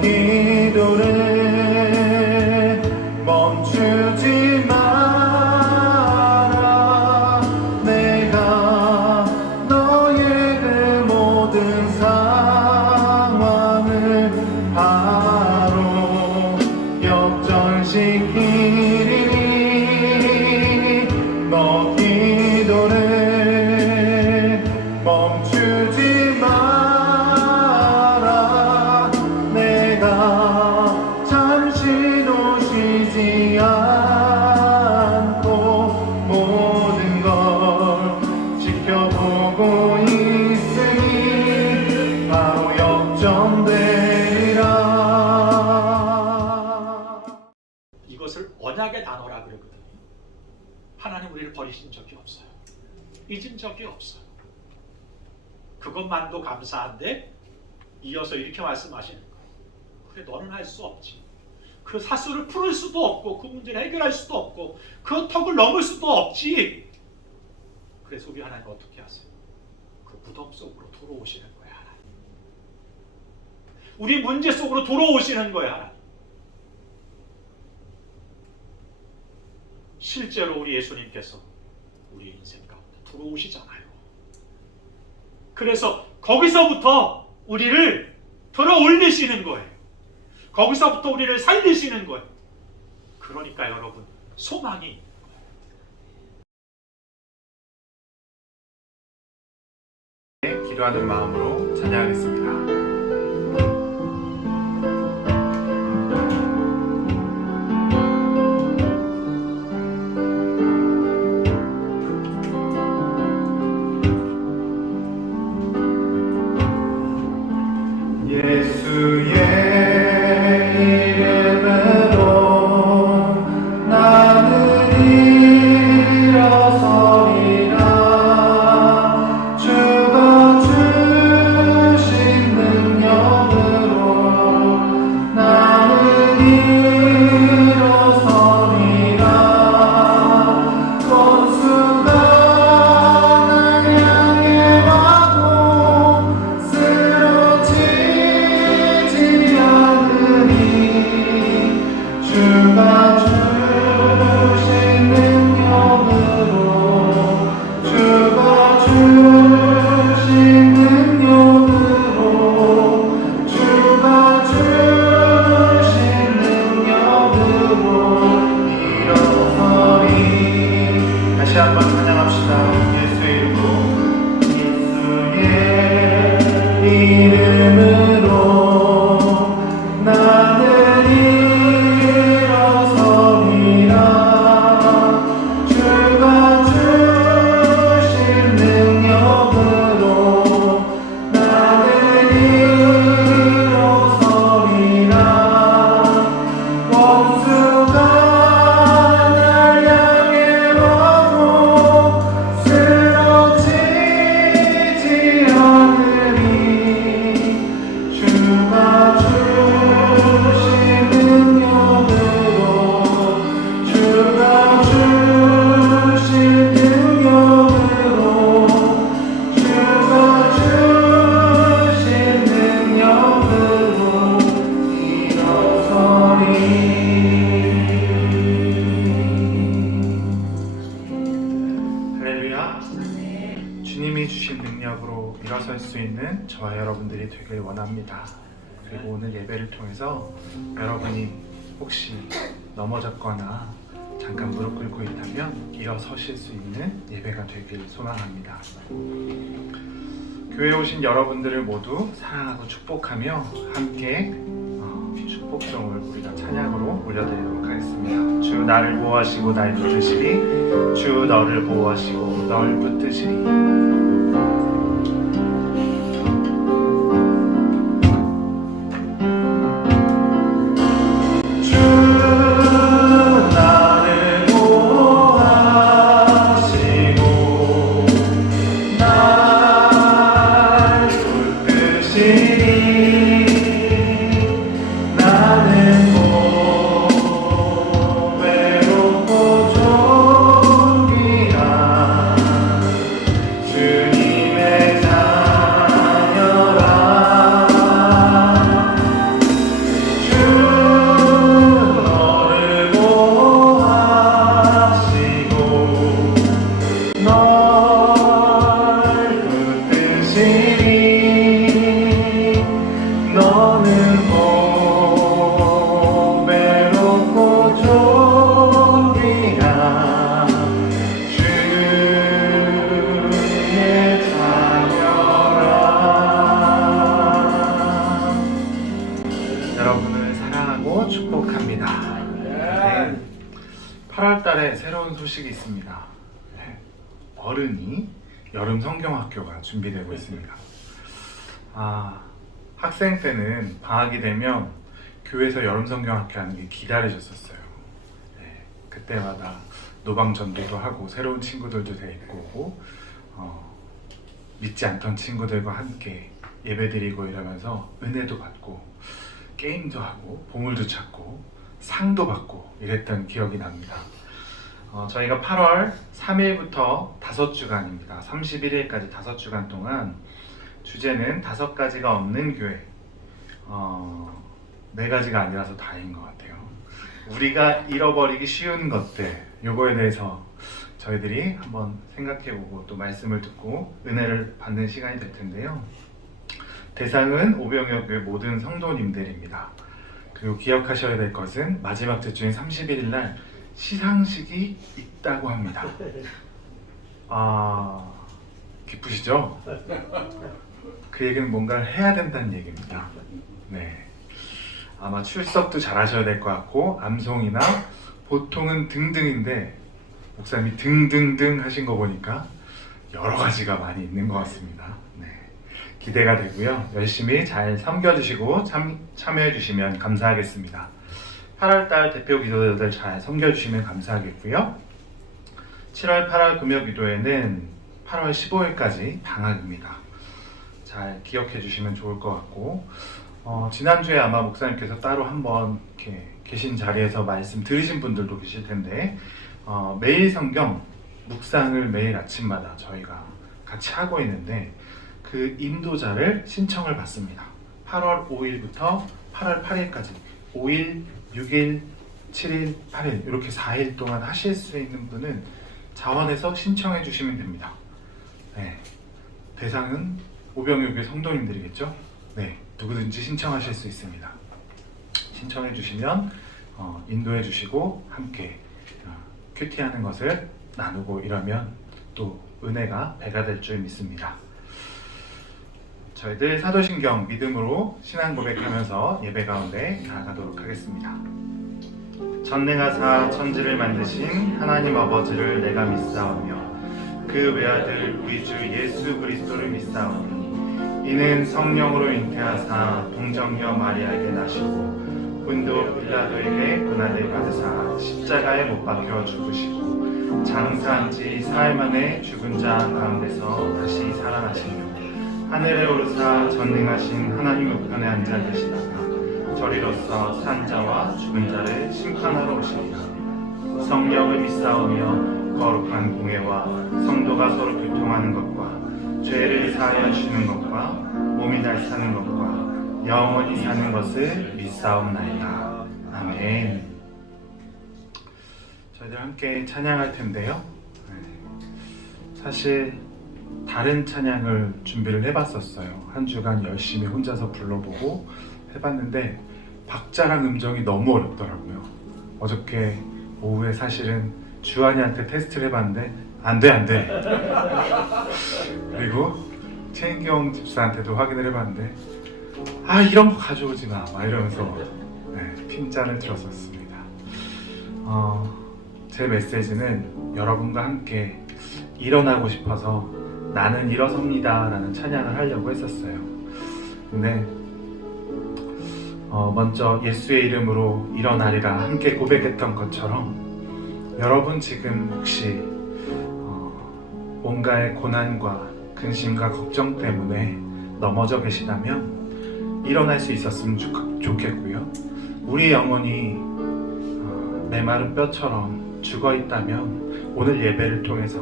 기도를 멈추지 마라. 내가 너의 그 모든 상황을 바로 역전시키리니 너 기도를 멈추지 마라. 내가 잠시도 쉬지 않고 모든 걸 지켜보고 있으니 바로 역전되리라. 이것을 언약의 단어라 그러거든요. 하나님 우리를 버리신 적이 없어요. 잊은 적이 없어요. 그것만도 감사한데 이어서 이렇게 말씀하시는 거예요. 그래, 너는 할 수 없지. 그 사슬을 풀을 수도 없고 그 문제를 해결할 수도 없고 그 턱을 넘을 수도 없지. 그래서 우리 하나님 어떻게 하세요? 그 무덤 속으로 들어오시는 거야. 하나님. 우리 문제 속으로 들어오시는 거야. 하나님. 실제로 우리 예수님께서 우리 인생 가운데 들어오시잖아요. 그래서 거기서부터 우리를 들어 올리시는 거예요. 거기서부터 우리를 살리시는 거예요. 그러니까 여러분, 소망이 기도하는 마음으로 찬양하겠습니다. 예수의 이름으로 나는 일어서리라. 주가 주신 능력으로 나는 일어서리라. 원수가 날 향해 와도 쓰러지지 않으니 주가 주신 능력으로 주가 주신 능력으로 주가 주신 능력으로 일어서리. 다시 한번 찬양합시다. 예수의 이름으로 나는 일어서리라. 주가 주신 능력으로 나는 일어서리라. 원수가 날 향해 와도 쓰러지지 않으리. 주가 주신 능력으로 주가 주신 능력으로 주가 주신 능력으로 일어서리. 할렐루야. 주님이 주신 능력으로 일어설 수 있는 저와 여러분들이 되길 원합니다. 그리고 오늘 예배를 통해서 여러분이 혹시 넘어졌거나 잠깐 무릎 꿇고 있다면 일어서실 수 있는 예배가 되길 소망합니다. 교회에 오신 여러분들을 모두 사랑하고 축복하며 함께 축복성을 우리가 찬양으로 올려드리도록 하겠습니다. 주 나를 보호하시고 날 붙드시리. 주 너를 보호하시고 널 붙드시리. 주 여러분을 사랑하고 축복합니다. 네. 8월 달에 새로운 소식이 있습니다. 네. 어른이 여름 성경학교가 준비되고 있습니다. 학생 때는 방학이 되면 교회에서 여름 성경학교 하는 게 기다려졌었어요. 네. 그때마다 노방 전도도 하고 새로운 친구들도 데리고 믿지 않던 친구들과 함께 예배드리고 이러면서 은혜도 받고 게임도 하고 보물도 찾고 상도 받고 이랬던 기억이 납니다. 저희가 8월 3일부터 5주간입니다. 31일까지 5주간 동안 주제는 5가지가 없는 교회. 4가지가 아니라서 다행인 것 같아요. 우리가 잃어버리기 쉬운 것들, 요거에 대해서 저희들이 한번 생각해보고 또 말씀을 듣고 은혜를 받는 시간이 될 텐데요. 대상은 오병여교회 모든 성도님들입니다. 그리고 기억하셔야 될 것은 마지막 주인 31일 날 시상식이 있다고 합니다. 기쁘시죠? 그 얘기는 뭔가를 해야 된다는 얘기입니다. 네. 아마 출석도 잘 하셔야 될 것 같고 암송이나 보통은 등등인데 목사님이 등등등 하신 거 보니까 여러 가지가 많이 있는 것 같습니다. 네. 기대가 되고요. 열심히 잘 섬겨주시고 참여해주시면 감사하겠습니다. 8월달 대표 기도자들 잘 섬겨주시면 감사하겠고요. 7월 8월 금요 기도회는 8월 15일까지 방학입니다. 잘 기억해 주시면 좋을 것 같고 지난주에 아마 목사님께서 따로 한번 이렇게 계신 자리에서 말씀 들으신 분들도 계실 텐데 매일 성경 묵상을 매일 아침마다 저희가 같이 하고 있는데 그 인도자를 신청을 받습니다. 8월 5일부터 8월 8일까지 5일, 6일, 7일, 8일 이렇게 4일 동안 하실 수 있는 분은 자원해서 신청해 주시면 됩니다. 네. 대상은 오병여교회 성도님들이겠죠? 네, 누구든지 신청하실 수 있습니다. 신청해 주시면 인도해 주시고 함께 큐티하는 것을 나누고 이러면 또 은혜가 배가 될 줄 믿습니다. 저희들 사도신경 믿음으로 신앙 고백하면서 예배 가운데 나아가도록 하겠습니다. 전능하사 천지를 만드신 하나님 아버지를 내가 믿사오며 그 외아들 우리 주 예수 그리스도를 믿사오니 이는 성령으로 잉태하사 동정녀 마리아에게 나시고 본도 빌라도에게 고난을 받으사 십자가에 못 박혀 죽으시고 장사한 지 사흘 만에 죽은 자 가운데서 다시 살아나시며 하늘에 오르사 전능하신 하나님 우편에 앉아 계시다가 저리로서 산 자와 죽은 자를 심판하러 오시리라. 성령을 믿사오며 거룩한 공회와 성도가 서로 교통하는 것과 죄를 사하여 주시는 것과 몸이 잘 사는 것과 영원히 사는 것을 믿사옵나이다. 아멘. 저희들 함께 찬양할 텐데요. 사실 다른 찬양을 준비를 해봤었어요. 한 주간 열심히 혼자서 불러보고 해봤는데 박자랑 음정이 너무 어렵더라고요. 어저께 오후에 사실은 주한이한테 테스트를 해봤는데 안돼 그리고 최인경 집사한테도 확인을 해봤는데 이런 거 가져오지 마 이러면서 핀잔을 들었었습니다. 제 메시지는 여러분과 함께 일어나고 싶어서 나는 일어섭니다 라는 찬양을 하려고 했었어요. 근데 먼저 예수의 이름으로 일어나리라 함께 고백했던 것처럼 여러분 지금 혹시 뭔가의 고난과 근심과 걱정 때문에 넘어져 계시다면 일어날 수 있었으면 좋겠고요. 우리 영혼이 메마른 뼈처럼 죽어 있다면 오늘 예배를 통해서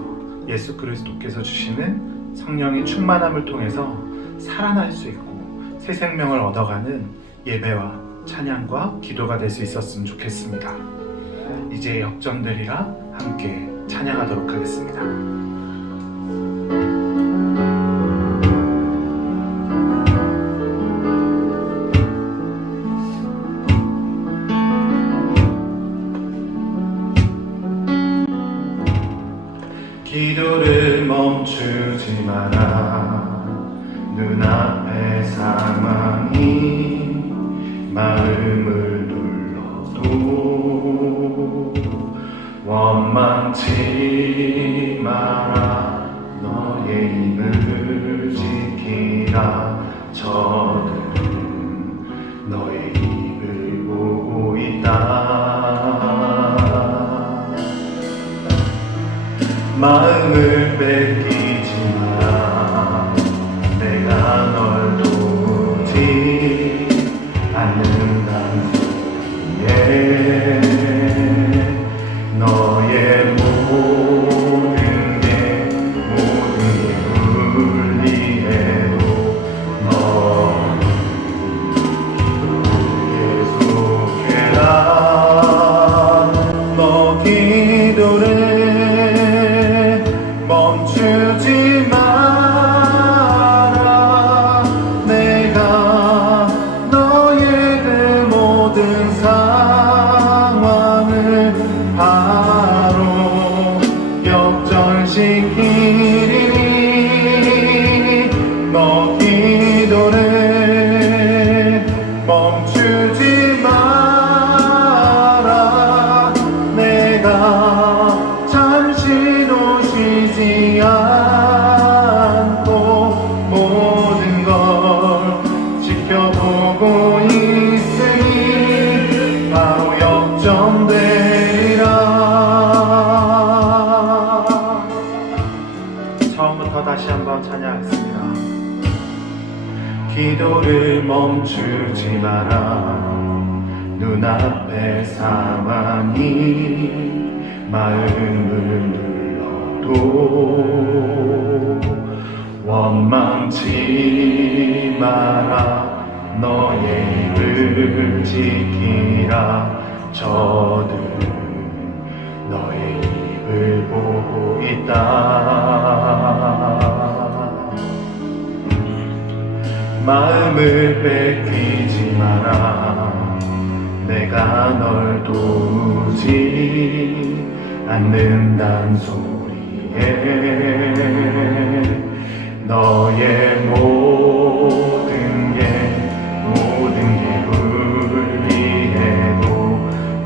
예수 그리스도께서 주시는 성령의 충만함을 통해서 살아날 수 있고 새 생명을 얻어가는 예배와 찬양과 기도가 될 수 있었으면 좋겠습니다. 이제 역전되리라 함께 찬양하도록 하겠습니다. 기도를 멈추지 마라. 눈앞의 상황이 마음을 눌러도 원망치 마라. 너의 입을 지키라. 저들은 너의 입을 보고 있다. 마음을 뺏기지 마라. 내가 널 도우지 않는다는 소리에 너의 모든 게 불리해도 너는 계속해라. 너 기도를 멈추지 마라. 내가 너의 그 모든 상황을 바로 역전시키리니 너 기도를 멈추지 마라. 내가 잠시도 쉬지 않고 모든 걸 지켜보고 있으니 바로 역전되리라. 처음부터 다시 한번 찬양하겠습니다. 기도를 멈추지 마라. 눈앞의 상황이 마음을 눌러도 원망치 마라. 너의 입을 지키라. 저들은 너의 입을 보고 있다. 마음을 뺏기지 마라. 내가 널 도우지 않는단 소리에 너의 모든 게 불리해도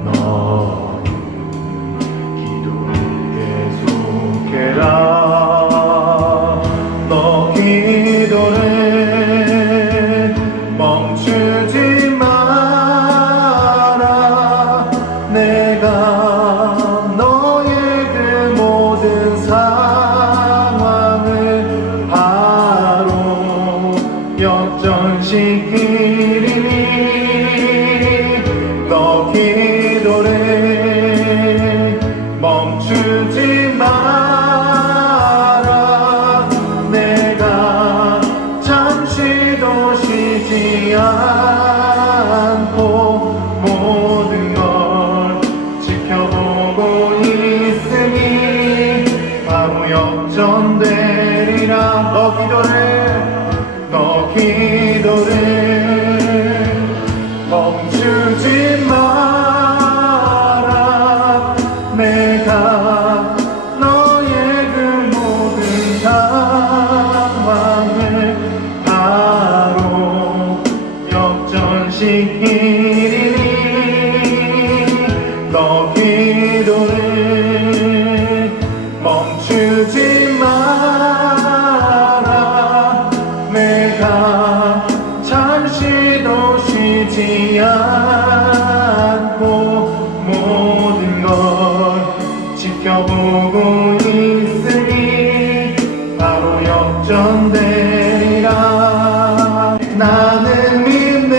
너는 기도를 계속해라. 너 기도를 멈추지 마라. 내가 너의 그 모든 상황을 바로 역전시키리니 너 기도를 멈추지 마라. 내가 잠시도 쉬지 않고 모든 걸 지켜보고 있으니 바로 역전되리라. 너 기도를 멈추지 마라. 내가 너의 그 모든 상황을 바로 역전시키리니 너 기도를 멈추지 마라. 내가 잠시도 쉬지 않고 모든 걸 지켜보고 있으니 바로 역전되리라. 나는 믿네.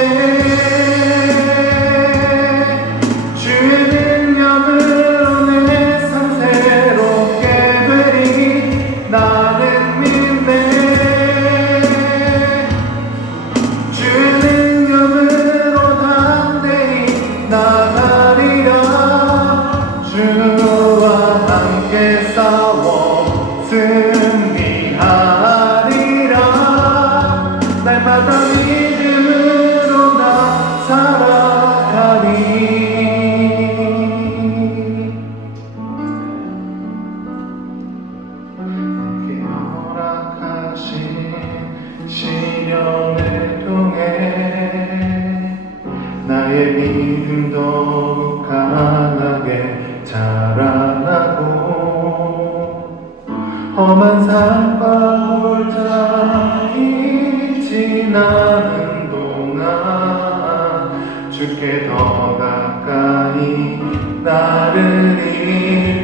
주의 능력으로 내 삶 새롭게 되리. 나는 믿네. 주의 능력으로 다 나의 믿음 더욱 강하게 자라나고 험한 산방울 자이 지나는 동안 주께 더 가까이 나를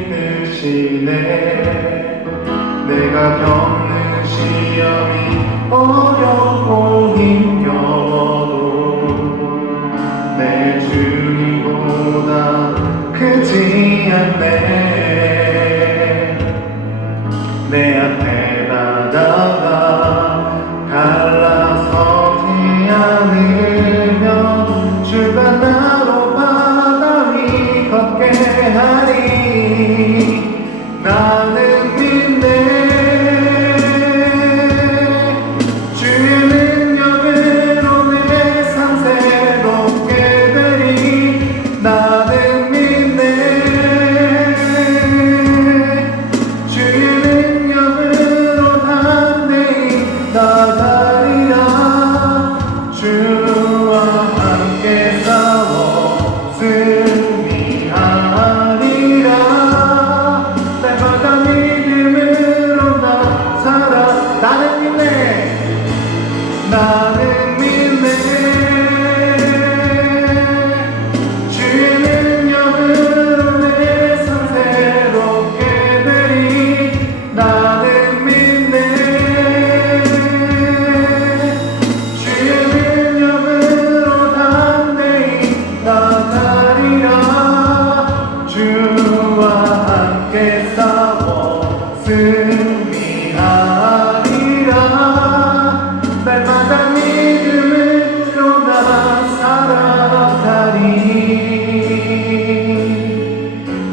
이끄시네. 내가 겪는 시험이 어렵고 힘겨워도 내 주님보다 크지 않네. 내 앞에 바다가 갈라서지 않으면 주가 나로 바다 위 걷게 하리. 나는 믿네. 주의 능력으로 내 삶 새롭게 되리. 나는 믿네. 주의 능력으로 담대히 나가리라. 주와 함께 싸워 승리하리라. 날마다 믿음으로 나 살아. 나는 믿네. 나는 믿네. 주의 능력으로 내 삶 새롭게 되리. 나는 믿네. 주의 능력으로 담대히 나가리라. 주와 함께 싸워 승리하리라. 날마다 믿음으로 나 살아가리.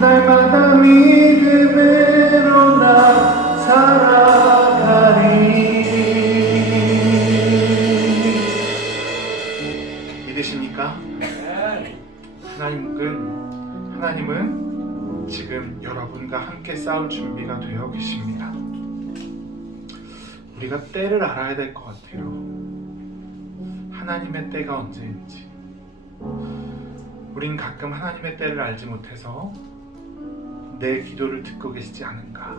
날마다 믿음으로 나 살아가리. 믿으십니까? 하나님은 지금 여러분과 함께 싸울 준비가 되어 계십니다. 우리가 때를 알아야 될 것 같아요. 하나님의 때가 언제인지. 우린 가끔 하나님의 때를 알지 못해서 내 기도를 듣고 계시지 않은가.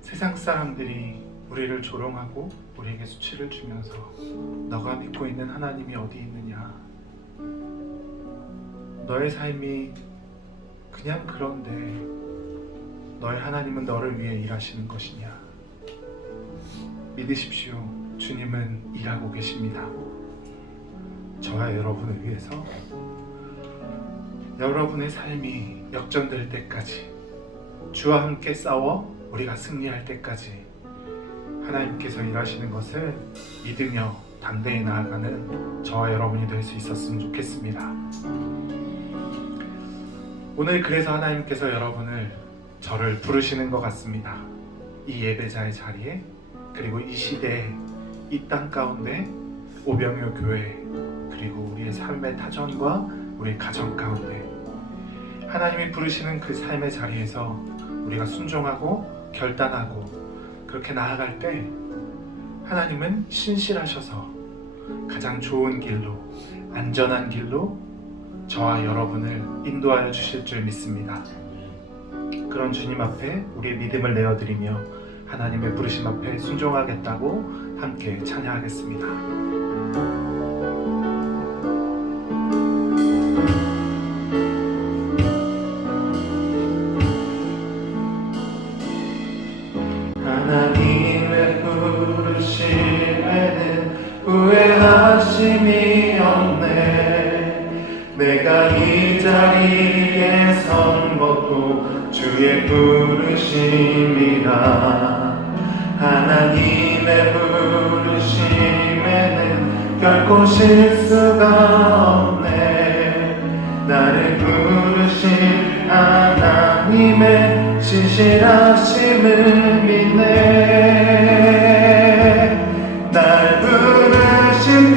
세상 사람들이 우리를 조롱하고 우리에게 수치를 주면서 너가 믿고 있는 하나님이 어디 있느냐, 너의 삶이 그냥 그런데 너의 하나님은 너를 위해 일하시는 것이냐. 믿으십시오. 주님은 일하고 계십니다. 저와 여러분을 위해서. 여러분의 삶이 역전될 때까지, 주와 함께 싸워 우리가 승리할 때까지 하나님께서 일하시는 것을 믿으며 담대히 나아가는 저와 여러분이 될 수 있었으면 좋겠습니다. 오늘 그래서 하나님께서 여러분을, 저를 부르시는 것 같습니다. 이 예배자의 자리에, 그리고 이 시대에, 이 땅 가운데 오병이어 교회, 그리고 우리의 삶의 타전과 우리의 가정 가운데 하나님이 부르시는 그 삶의 자리에서 우리가 순종하고 결단하고 그렇게 나아갈 때 하나님은 신실하셔서 가장 좋은 길로, 안전한 길로 저와 여러분을 인도하여 주실 줄 믿습니다. 그런 주님 앞에 우리의 믿음을 내어드리며 하나님의 부르심 앞에 순종하겠다고 함께 찬양하겠습니다. 하나님의 부르심에는 후회하심이 없네. 내가 이 자리에 선 것도 주의 부르심이라. 하나님의 부르심에는 결코 실수가 없네. 나를 부르신 하나님의 신실하심을 믿네. 날 부르신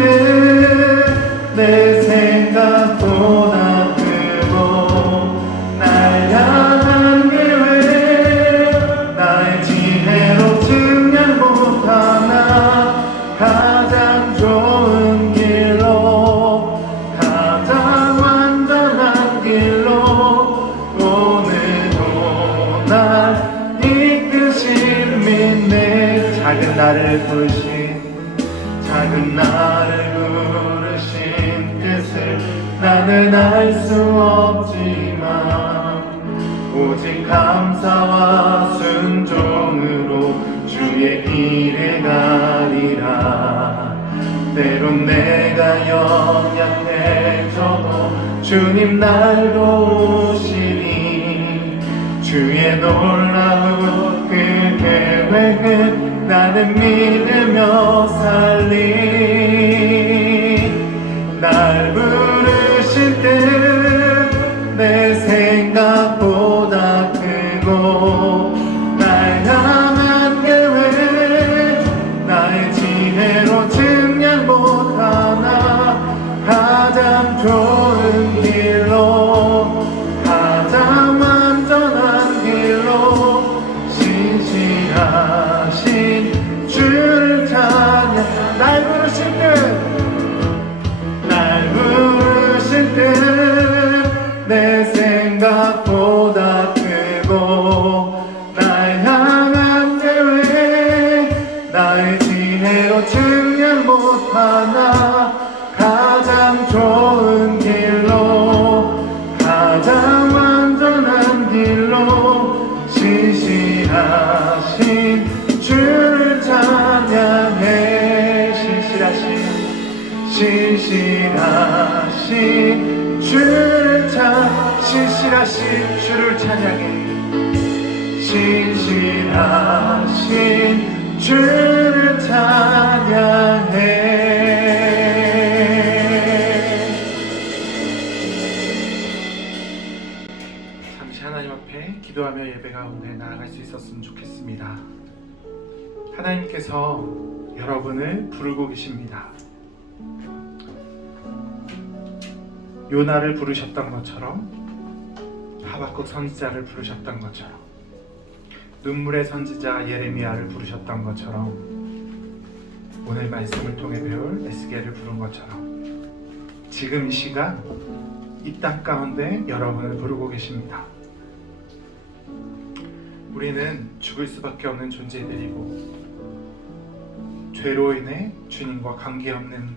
내 생각보다 크고 날 향한 계획, 나의 지혜로 증량 못하나 가장 좋은 길로 나를 부르신 작은 나를 부르신 뜻을 나는 알 수 없지만 오직 감사와 순종으로 주의 길을 가리라. 때론 내가 연약해져도 주님 날 도우시니 주의 놀라운 그 계획은 나는 믿으며 살리. 날 부르실 때 내 생각보다 크고 날 향한 계획 나의 지혜로 증량 못하나 가장 좋은 길로 가장 안전한 길로 신실하신 주를 찬양. 날 부르실 때 내 생각보다 크고 날 향한 계획 나의 지혜로 증량 못하나 가장 좋은 길로 가장 완전한 길로 신실하신 주를 찬양해. 신실하신 주를 찬양해. 신실하신 주를 찬양해. 잠시 하나님 앞에 기도하며 예배 가운데 나아갈 수 있었으면 좋겠습니다. 하나님께서 여러분을 부르고 계십니다. 요나를 부르셨던 것처럼 하박국 선지자를 부르셨던 것처럼 눈물의 선지자 예레미야를 부르셨던 것처럼 오늘 말씀을 통해 배울 에스겔을 부른 것처럼 지금 이 시간 이 땅 가운데 여러분을 부르고 계십니다. 우리는 죽을 수밖에 없는 존재들이고 죄로 인해 주님과 관계없는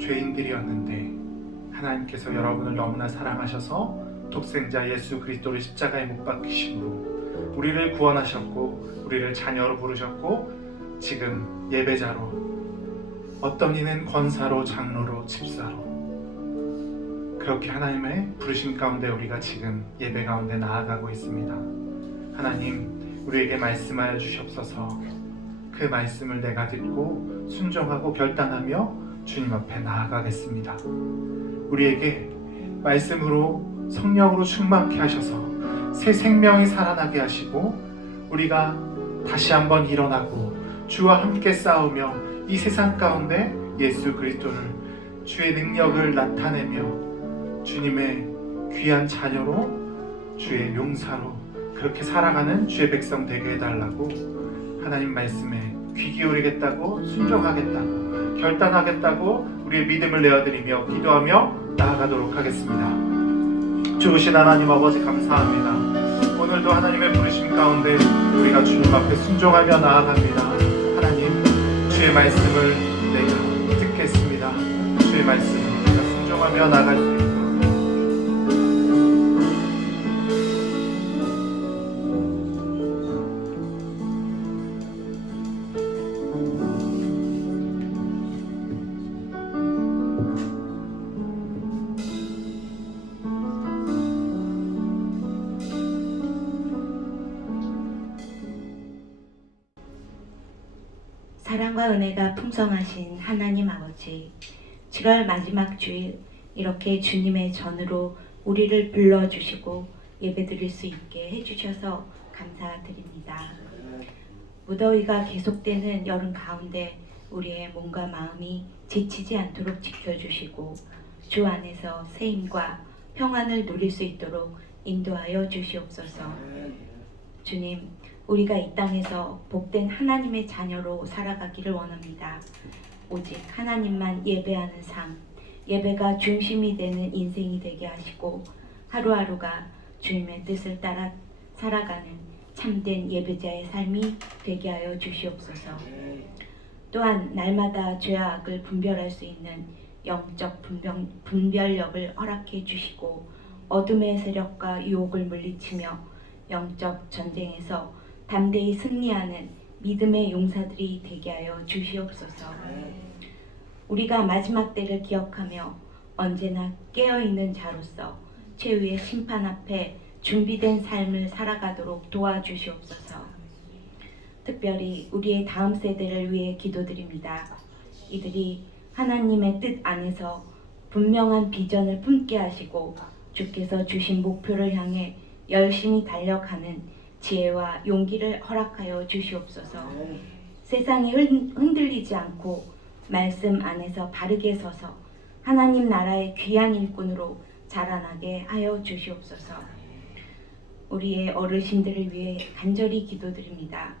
죄인들이었는데 하나님께서 여러분을 너무나 사랑하셔서 독생자 예수 그리스도를 십자가에 못 박히심으로 우리를 구원하셨고 우리를 자녀로 부르셨고 지금 예배자로 어떤 이는 권사로 장로로 집사로 그렇게 하나님의 부르심 가운데 우리가 지금 예배 가운데 나아가고 있습니다. 하나님 우리에게 말씀하여 주시옵소서. 그 말씀을 내가 듣고 순종하고 결단하며 주님 앞에 나아가겠습니다. 우리에게 말씀으로 성령으로 충만케 하셔서 새 생명이 살아나게 하시고 우리가 다시 한번 일어나고 주와 함께 싸우며 이 세상 가운데 예수 그리스도를 주의 능력을 나타내며 주님의 귀한 자녀로 주의 용사로 그렇게 살아가는 주의 백성 되게 해달라고 하나님 말씀에 귀 기울이겠다고 순종하겠다고 결단하겠다고 우리의 믿음을 내어드리며 기도하며 나아가도록 하겠습니다. 좋으신 하나님 아버지 감사합니다. 오늘도 하나님의 부르심 가운데 우리가 주님 앞에 순종하며 나아갑니다. 하나님 주의 말씀을 내가 듣겠습니다. 주의 말씀을 우리가 순종하며 나아갈 수 있도록 사랑과 은혜가 풍성하신 하나님 아버지, 7월 마지막 주일 이렇게 주님의 전으로 우리를 불러주시고 예배드릴 수 있게 해주셔서 감사드립니다. 무더위가 계속되는 여름 가운데 우리의 몸과 마음이 지치지 않도록 지켜주시고 주 안에서 새 힘과 평안을 누릴 수 있도록 인도하여 주시옵소서. 주님, 우리가 이 땅에서 복된 하나님의 자녀로 살아가기를 원합니다. 오직 하나님만 예배하는 삶, 예배가 중심이 되는 인생이 되게 하시고 하루하루가 주님의 뜻을 따라 살아가는 참된 예배자의 삶이 되게 하여 주시옵소서. 또한 날마다 죄와 악을 분별할 수 있는 영적 분별력을 허락해 주시고 어둠의 세력과 유혹을 물리치며 영적 전쟁에서 담대히 승리하는 믿음의 용사들이 되게 하여 주시옵소서. 우리가 마지막 때를 기억하며 언제나 깨어있는 자로서 최후의 심판 앞에 준비된 삶을 살아가도록 도와주시옵소서. 특별히 우리의 다음 세대를 위해 기도드립니다. 이들이 하나님의 뜻 안에서 분명한 비전을 품게 하시고 주께서 주신 목표를 향해 열심히 달려가는 지혜와 용기를 허락하여 주시옵소서. 세상이 흔들리지 않고 말씀 안에서 바르게 서서 하나님 나라의 귀한 일꾼으로 자라나게 하여 주시옵소서. 우리의 어르신들을 위해 간절히 기도드립니다.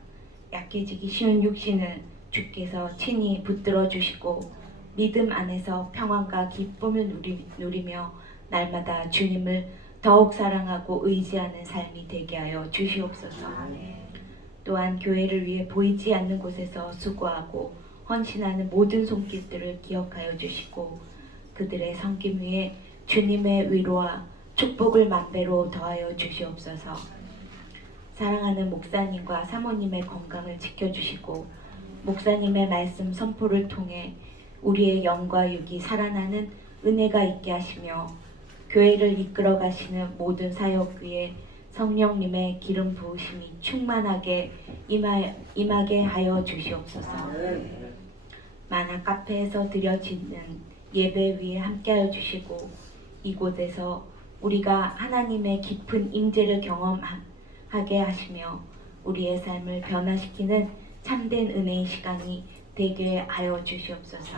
약해지기 쉬운 육신을 주께서 친히 붙들어 주시고 믿음 안에서 평안과 기쁨을 누리며 날마다 주님을 더욱 사랑하고 의지하는 삶이 되게 하여 주시옵소서. 또한 교회를 위해 보이지 않는 곳에서 수고하고 헌신하는 모든 손길들을 기억하여 주시고 그들의 섬김 위에 주님의 위로와 축복을 만배로 더하여 주시옵소서. 사랑하는 목사님과 사모님의 건강을 지켜주시고 목사님의 말씀 선포를 통해 우리의 영과 육이 살아나는 은혜가 있게 하시며 교회를 이끌어 가시는 모든 사역 위에 성령님의 기름 부으심이 충만하게 임하게 하여 주시옵소서. 만화 카페에서 드려지는 예배 위에 함께하여 주시고 이곳에서 우리가 하나님의 깊은 임재를 경험하게 하시며 우리의 삶을 변화시키는 참된 은혜의 시간이 되게 하여 주시옵소서.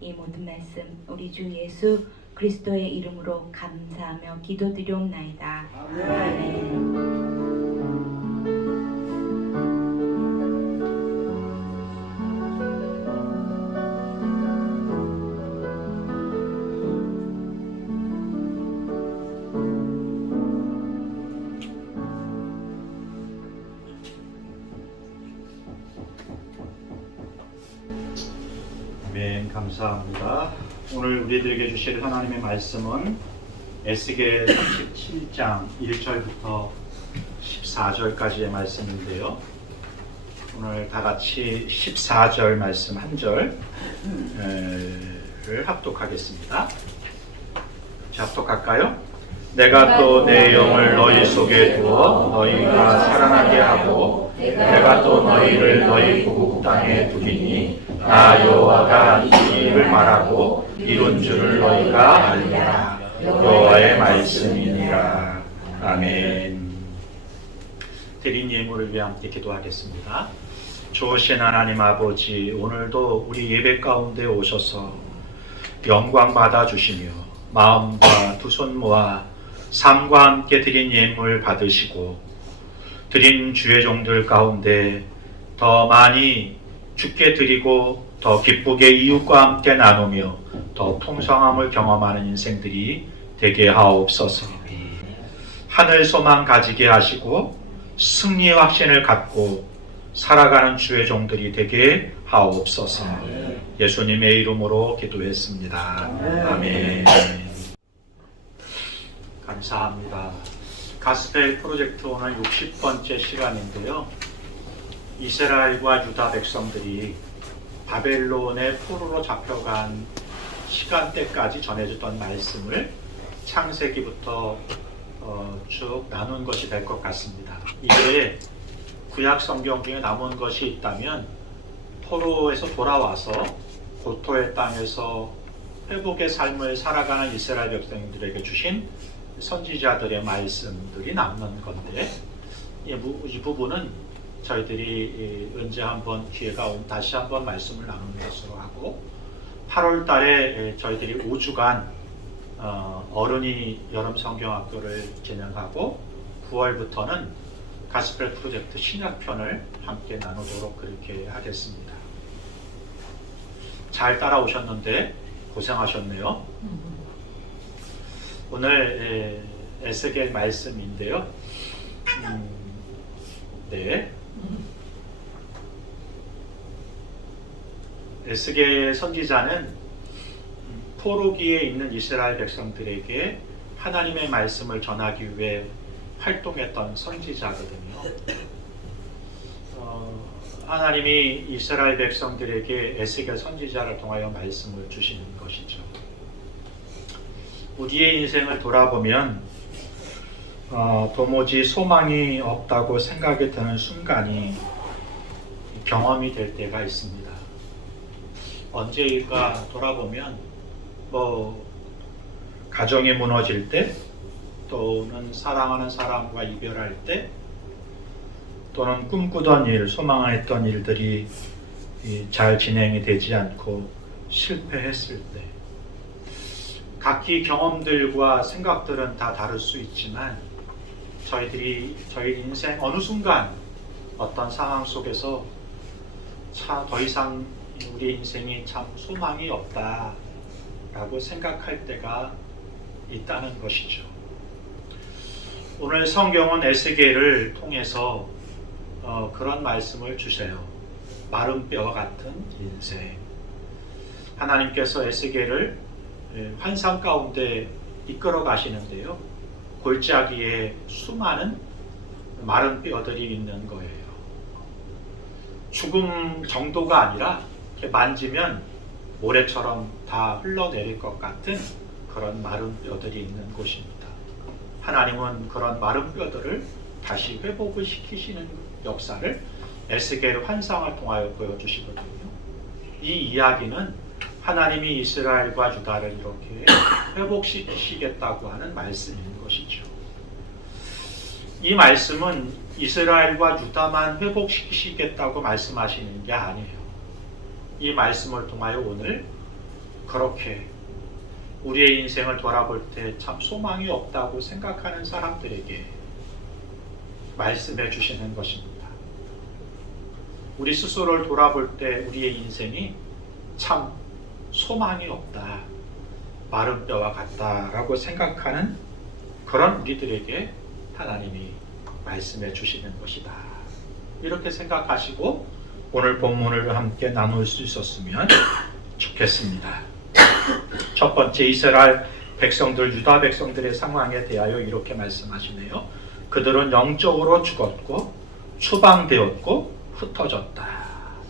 이 모든 말씀 우리 주 예수 그리스도의 이름으로 감사하며 기도드리옵나이다. 아멘. 아멘. 감사합니다. 오늘 우리들에게 주실 하나님의 말씀은 에스겔 37장 1절부터 14절까지의 말씀인데요. 오늘 다 같이 14절 말씀 한 절을 합독하겠습니다. 합독할까요? 내가 또 내 영을 너희 속에 두어 너희가 살아나게 하고 내가 또 너희를 너희 고국 땅에 두리니 나 여호와가 이 일을 말하고 이룬 줄을 너희가 알리라. 여호와의 말씀이니라. 아멘. 드린 예물을 위해 함께 기도하겠습니다. 좋으신 하나님 아버지, 오늘도 우리 예배 가운데 오셔서 영광 받아 주시며 마음과 두 손 모아 삶과 함께 드린 예물 받으시고 드린 주의 종들 가운데 더 많이 주께 드리고 더 기쁘게 이웃과 함께 나누며 더 풍성함을 경험하는 인생들이 되게 하옵소서. 하늘 소망 가지게 하시고 승리의 확신을 갖고 살아가는 주의 종들이 되게 하옵소서. 예수님의 이름으로 기도했습니다. 아멘. 감사합니다. 가스펠 프로젝트 오늘 60번째 시간인데요. 이스라엘과 유다 백성들이 바벨론의 포로로 잡혀간 시간대까지 전해졌던 말씀을 창세기부터 쭉 나눈 것이 될 것 같습니다. 이게 구약 성경 중에 남은 것이 있다면 포로에서 돌아와서 고토의 땅에서 회복의 삶을 살아가는 이스라엘 백성들에게 주신 선지자들의 말씀들이 남는 건데 이 부분은 저희들이 언제 한번 기회가 오면 다시 한번 말씀을 나누는 것으로 하고 8월 달에 저희들이 5주간 어른이 여름 성경학교를 진행하고 9월부터는 가스펠 프로젝트 신약편을 함께 나누도록 그렇게 하겠습니다. 잘 따라오셨는데 고생하셨네요. 오늘 에스겔 말씀인데요. 네. 에스겔 선지자는 포로기에 있는 이스라엘 백성들에게 하나님의 말씀을 전하기 위해 활동했던 선지자거든요. 하나님이 이스라엘 백성들에게 에스겔 선지자를 통하여 말씀을 주시는 것이죠. 우리의 인생을 돌아보면 도무지 소망이 없다고 생각이 드는 순간이 경험이 될 때가 있습니다. 언제일까 돌아보면 가정이 무너질 때, 또는 사랑하는 사람과 이별할 때, 또는 꿈꾸던 일, 소망했던 일들이 잘 진행이 되지 않고 실패했을 때, 각기 경험들과 생각들은 다 다를 수 있지만 저희 인생 어느 순간 어떤 상황 속에서 더 이상 우리 인생이 참 소망이 없다라고 생각할 때가 있다는 것이죠. 오늘 성경은 에스겔을 통해서 그런 말씀을 주세요. 마른 뼈와 같은 인생. 하나님께서 에스겔을 환상 가운데 이끌어 가시는데요. 골짜기에 수많은 마른 뼈들이 있는 거예요. 죽음 정도가 아니라 이렇게 만지면 모래처럼 다 흘러내릴 것 같은 그런 마른 뼈들이 있는 곳입니다. 하나님은 그런 마른 뼈들을 다시 회복을 시키시는 역사를 에스겔 환상을 통하여 보여주시거든요. 이 이야기는 하나님이 이스라엘과 유다를 이렇게 회복시키시겠다고 하는 말씀인 것이죠. 이 말씀은 이스라엘과 유다만 회복시키시겠다고 말씀하시는 게 아니에요. 이 말씀을 통하여 오늘 그렇게 우리의 인생을 돌아볼 때 참 소망이 없다고 생각하는 사람들에게 말씀해 주시는 것입니다. 우리 스스로를 돌아볼 때 우리의 인생이 참 소망이 없다, 마른 뼈와 같다라고 생각하는 그런 우리들에게 하나님이 말씀해 주시는 것이다. 이렇게 생각하시고 오늘 본문을 함께 나눌 수 있었으면 좋겠습니다. 첫 번째, 이스라엘 백성들, 유다 백성들의 상황에 대하여 이렇게 말씀하시네요. 그들은 영적으로 죽었고 추방되었고 흩어졌다.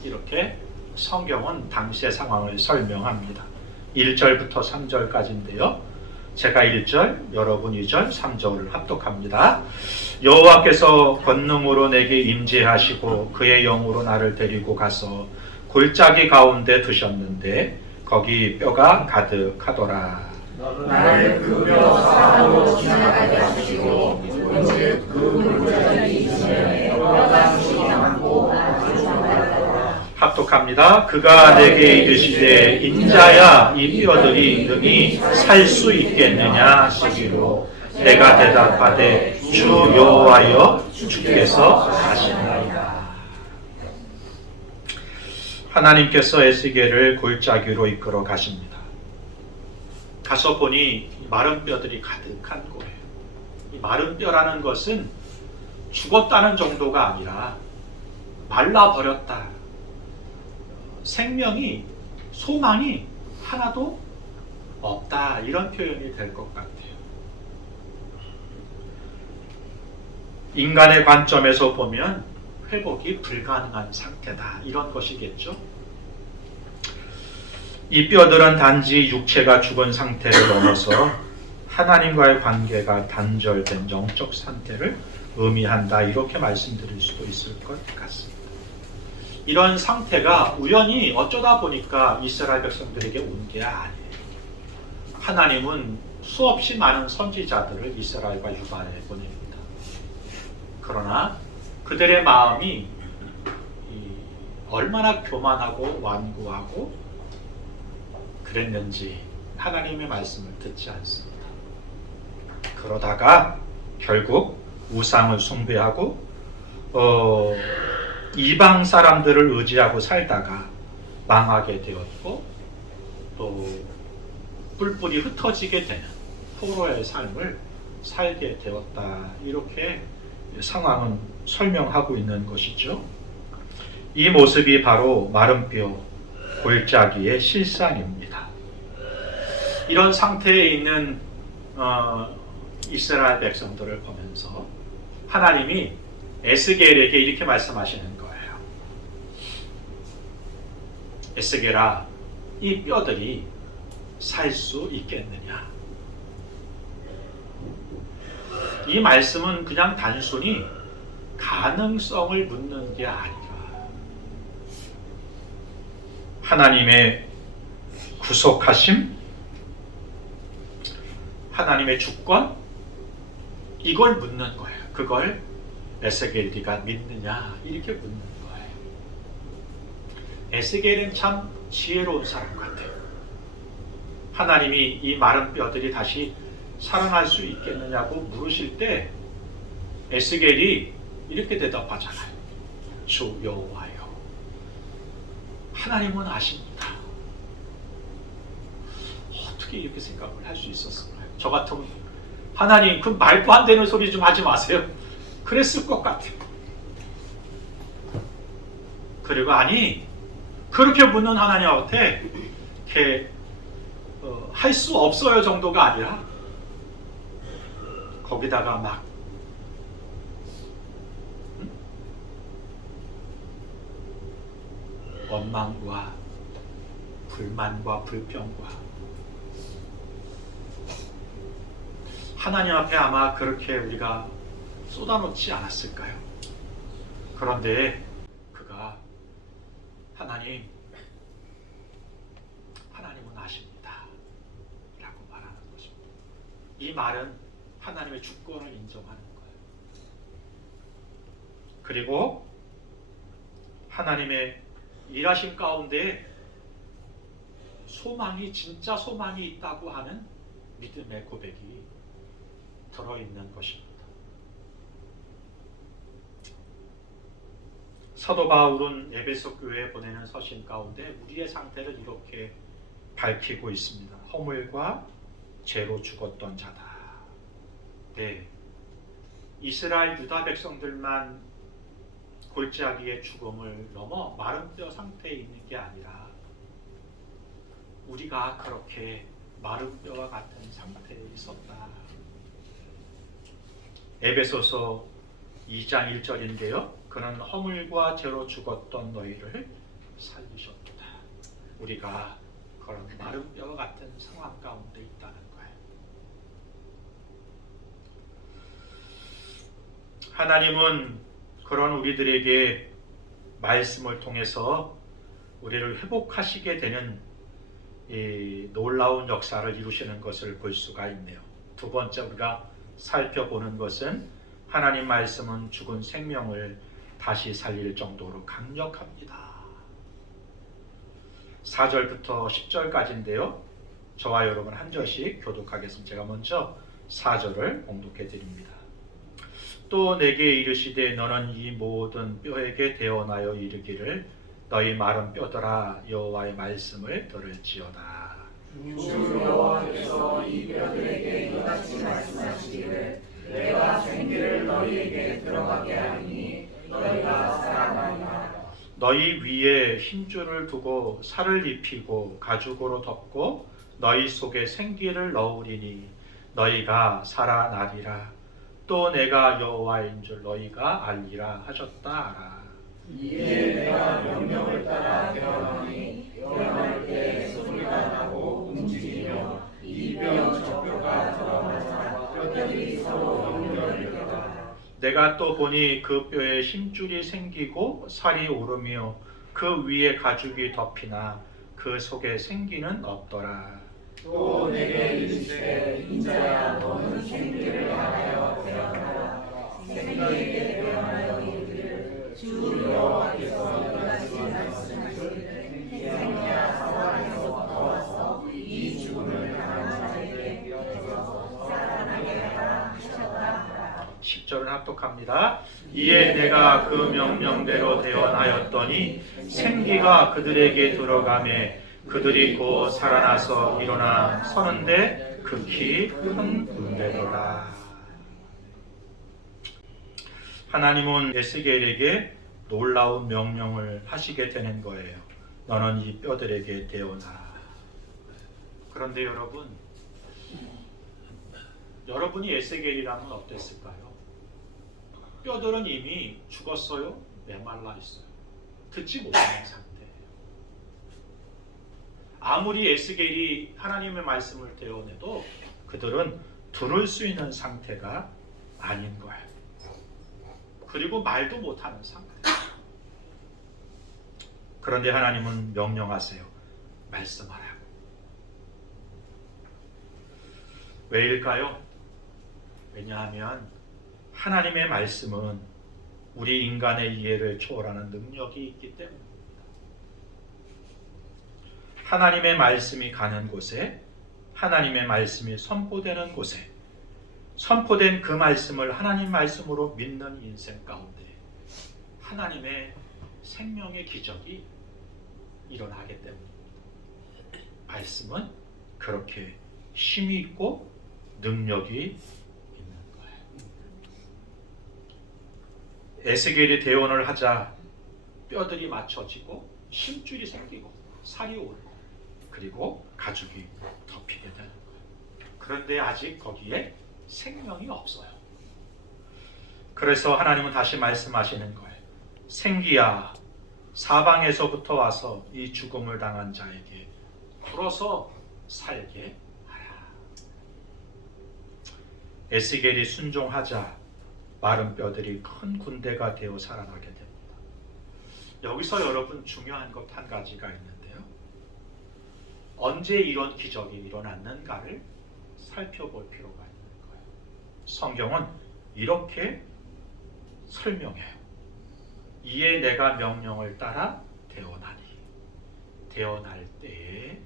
이렇게 성경은 당시의 상황을 설명합니다. 1절부터 3절까지인데요. 제가 1절, 여러분 2절, 3절을 합독합니다. 여호와께서 권능으로 내게 임재하시고 그의 영으로 나를 데리고 가서 골짜기 가운데 두셨는데 거기 뼈가 가득하더라. 나를 그 뼈 사방으로 지나가게 하시고 오직 그 골짜기 있으면 뼈가 죽지 않고 합독합니다. 그가 내게 이르시되 인자야 이 뼈들이 능히 살 수 있겠느냐 하시기로 내가 대답하되 주 여호와여 주께서 하시나이다. 하나님께서 에스겔을 골짜기로 이끌어 가십니다. 가서 보니 마른 뼈들이 가득한 거예요. 이 마른 뼈라는 것은 죽었다는 정도가 아니라 말라버렸다. 생명이, 소망이 하나도 없다. 이런 표현이 될 것 같아요. 인간의 관점에서 보면 회복이 불가능한 상태다. 이런 것이겠죠. 이 뼈들은 단지 육체가 죽은 상태를 넘어서 하나님과의 관계가 단절된 영적 상태를 의미한다. 이렇게 말씀드릴 수도 있을 것 같습니다. 이런 상태가 우연히 어쩌다 보니까 이스라엘 백성들에게 온 게 아니에요. 하나님은 수없이 많은 선지자들을 이스라엘과 유다에 보냅니다. 그러나 그들의 마음이 얼마나 교만하고 완고하고 그랬는지 하나님의 말씀을 듣지 않습니다. 그러다가 결국 우상을 숭배하고 이방 사람들을 의지하고 살다가 망하게 되었고 또 뿔뿔이 흩어지게 되는 포로의 삶을 살게 되었다. 이렇게 상황은 설명하고 있는 것이죠. 이 모습이 바로 마른 뼈, 골짜기의 실상입니다. 이런 상태에 있는 이스라엘 백성들을 보면서 하나님이 에스겔에게 이렇게 말씀하시는 거예요. 에스겔아, 이 뼈들이 살 수 있겠느냐? 이 말씀은 그냥 단순히 가능성을 묻는 게 아니라 하나님의 구속하심, 하나님의 주권, 이걸 묻는 거예요. 그걸 에스겔이가 믿느냐, 이렇게 묻는 거예요. 에스겔은 참 지혜로운 사람 같아요. 하나님이 이 마른 뼈들이 다시 살아날 수 있겠느냐고 물으실 때 에스겔이 이렇게 대답하잖아요. 주 여호와여, 하나님은 아십니다. 어떻게 이렇게 생각을 할 수 있었을까요? 저 같으면 하나님, 그 말도 안 되는 소리 좀 하지 마세요. 그랬을 것 같아요. 그리고 아니, 그렇게 묻는 하나님한테 이렇게 할 수 없어요 정도가 아니라 거기다가 막 원망과 불만과 불평과 하나님 앞에 아마 그렇게 우리가 쏟아놓지 않았을까요? 그런데 그가 하나님은 아십니다 라고 말하는 것입니다. 이 말은 하나님의 주권을 인정하는 거예요. 그리고 하나님의 일하심 가운데 소망이, 진짜 소망이 있다고 하는 믿음의 고백이 들어있는 것입니다. 사도 바울은 에베소 교회에 보내는 서신 가운데 우리의 상태를 이렇게 밝히고 있습니다. 허물과 죄로 죽었던 자다. 네, 이스라엘 유다 백성들만 골짜기의 죽음을 넘어 마른 뼈 상태에 있는 게 아니라 우리가 그렇게 마른 뼈와 같은 상태에 있었다. 에베소서 2장 1절인데요. 그는 허물과 죄로 죽었던 너희를 살리셨다. 우리가 그런 마른 뼈와 같은 상황 가운데 있다는 거예요. 하나님은 그런 우리들에게 말씀을 통해서 우리를 회복하시게 되는 이 놀라운 역사를 이루시는 것을 볼 수가 있네요. 두 번째 우리가 살펴보는 것은 하나님 말씀은 죽은 생명을 다시 살릴 정도로 강력합니다. 4절부터 10절까지인데요. 저와 여러분 한 절씩 교독하겠습니다. 제가 먼저 4절을 봉독해 드립니다. 또 내게 이르시되 너는 이 모든 뼈에게 대언하여 이르기를 너희 마른 뼈들아 여호와의 말씀을 들을지어다. 주 여호와께서 이 뼈들에게 이같이 말씀하시기를 내가 생기를 너희에게 들어가게 하리니 너희가 살아나리라. 너희 위에 힘줄을 두고 살을 입히고 가죽으로 덮고 너희 속에 생기를 넣으리니 너희가 살아나리라. 또 내가 여호와인 줄 너희가 알리라 하셨다. 이에 내가 명령을 따라 태어나니 태어날 때 소리가 나고 움직이며 이 뼈 저 뼈가 들어가자 뼈들이 서로 연결되더라. 내가 또 보니 그 뼈에 힘줄이 생기고 살이 오르며 그 위에 가죽이 덮이나 그 속에 생기는 없더라. 또 내게 이르시되 인자야 너는 생기를 향하여 태어나라. 생기에게 태어나여 이르기를 주 여호와께서 이같이 말씀하시기를 생기야 사방에서부터 와서 이 죽음을 당한 자에게 뼈에서 살아나게 하라 하셨다. 10절을 합독합니다. 이에 내가 그 명령대로 대언하였더니 생기가 그들에게 들어가매 그들이 곧 살아나서 일어나 서는데 극히 큰 군대더라. 하나님은 에스겔에게 놀라운 명령을 하시게 되는 거예요. 너는 이 뼈들에게 대언하라. 그런데 여러분이 에스겔이라면 어땠을까요? 뼈들은 이미 죽었어요. 메말라 있어요. 듣지 못하는 상태예요. 아무리 에스겔이 하나님의 말씀을 대언해도 그들은 들을 수 있는 상태가 아닌 거예요. 그리고 말도 못하는 상태. 그런데 하나님은 명령하세요. 말씀하라고. 왜일까요? 왜냐하면 하나님의 말씀은 우리 인간의 이해를 초월하는 능력이 있기 때문입니다. 하나님의 말씀이 가는 곳에, 하나님의 말씀이 선포되는 곳에, 선포된 그 말씀을 하나님 말씀으로 믿는 인생 가운데 하나님의 생명의 기적이 일어나기 때문입니다. 말씀은 그렇게 힘이 있고 능력이 있는 거예요. 에스겔이 대언을 하자 뼈들이 맞춰지고 힘줄이 생기고 살이 오르고 그리고 가죽이 덮이게 되는 거예요. 그런데 아직 거기에 생명이 없어요. 그래서 하나님은 다시 말씀하시는 거예요. 생기야, 사방에서부터 와서 이 죽음을 당한 자에게 불어서 살게 하라. 에스겔이 순종하자 마른 뼈들이 큰 군대가 되어 살아나게 됩니다. 여기서 여러분 중요한 것 한 가지가 있는데요. 언제 이런 기적이 일어났는가를 살펴볼 필요가 있는 거예요. 성경은 이렇게 설명해요. 이에 내가 명령을 따라 대언하니, 대언할 때에